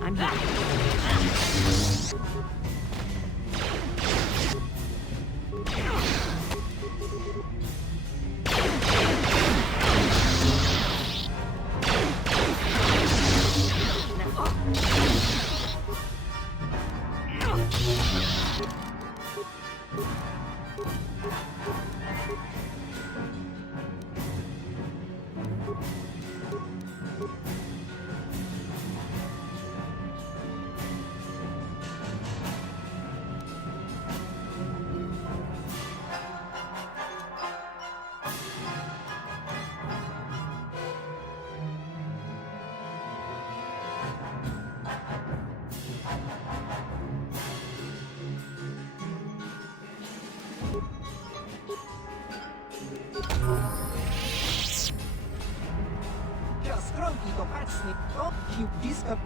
I'm here. Skronki to patrznie, to sił blisko.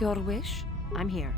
Your wish? I'm here.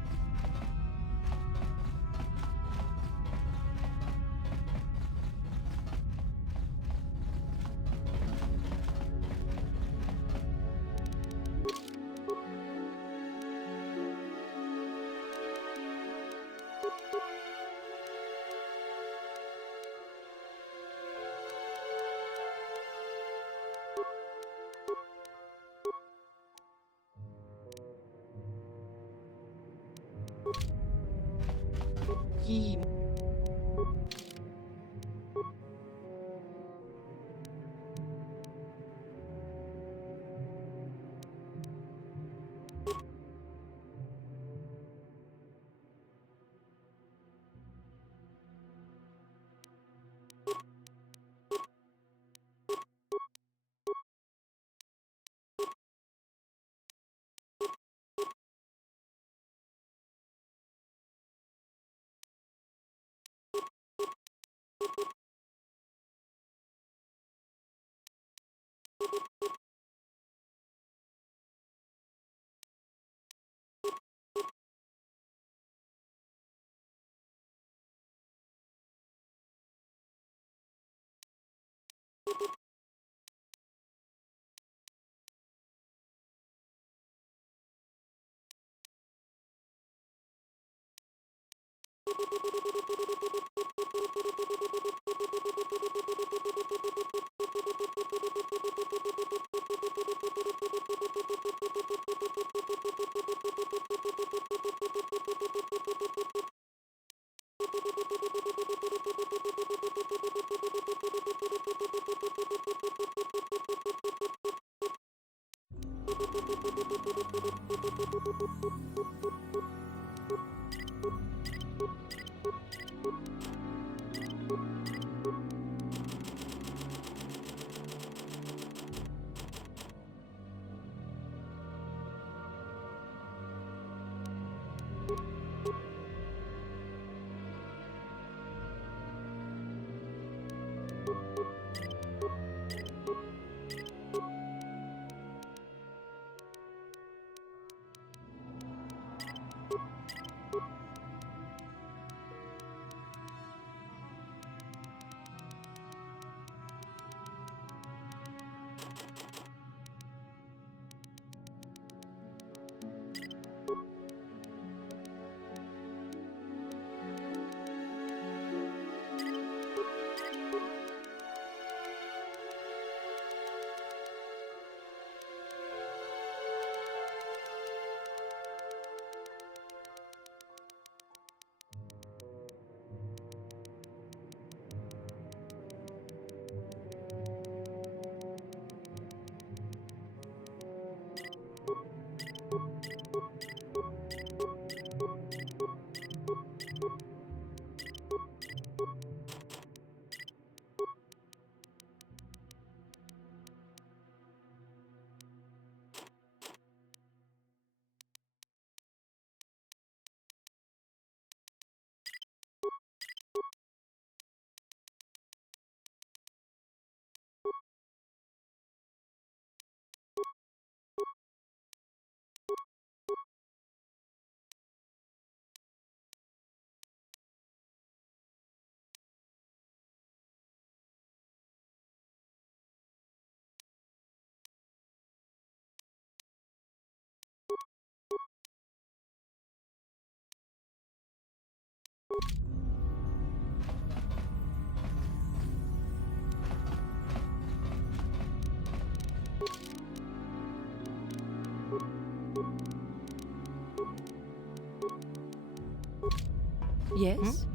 Yes?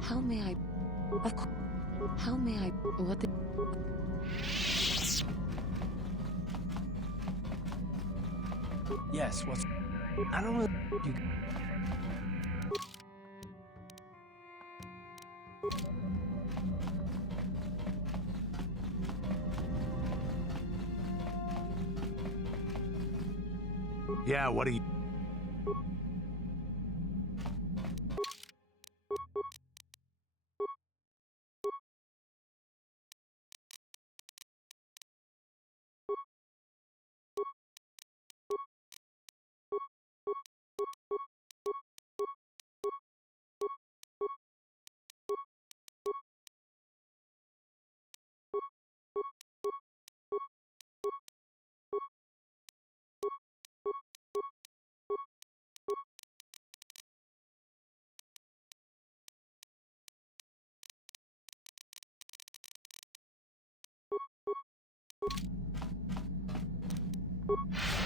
How may I... Of course. How may I... What the... Yes, what's... I don't really... You... Yeah, what do you... you.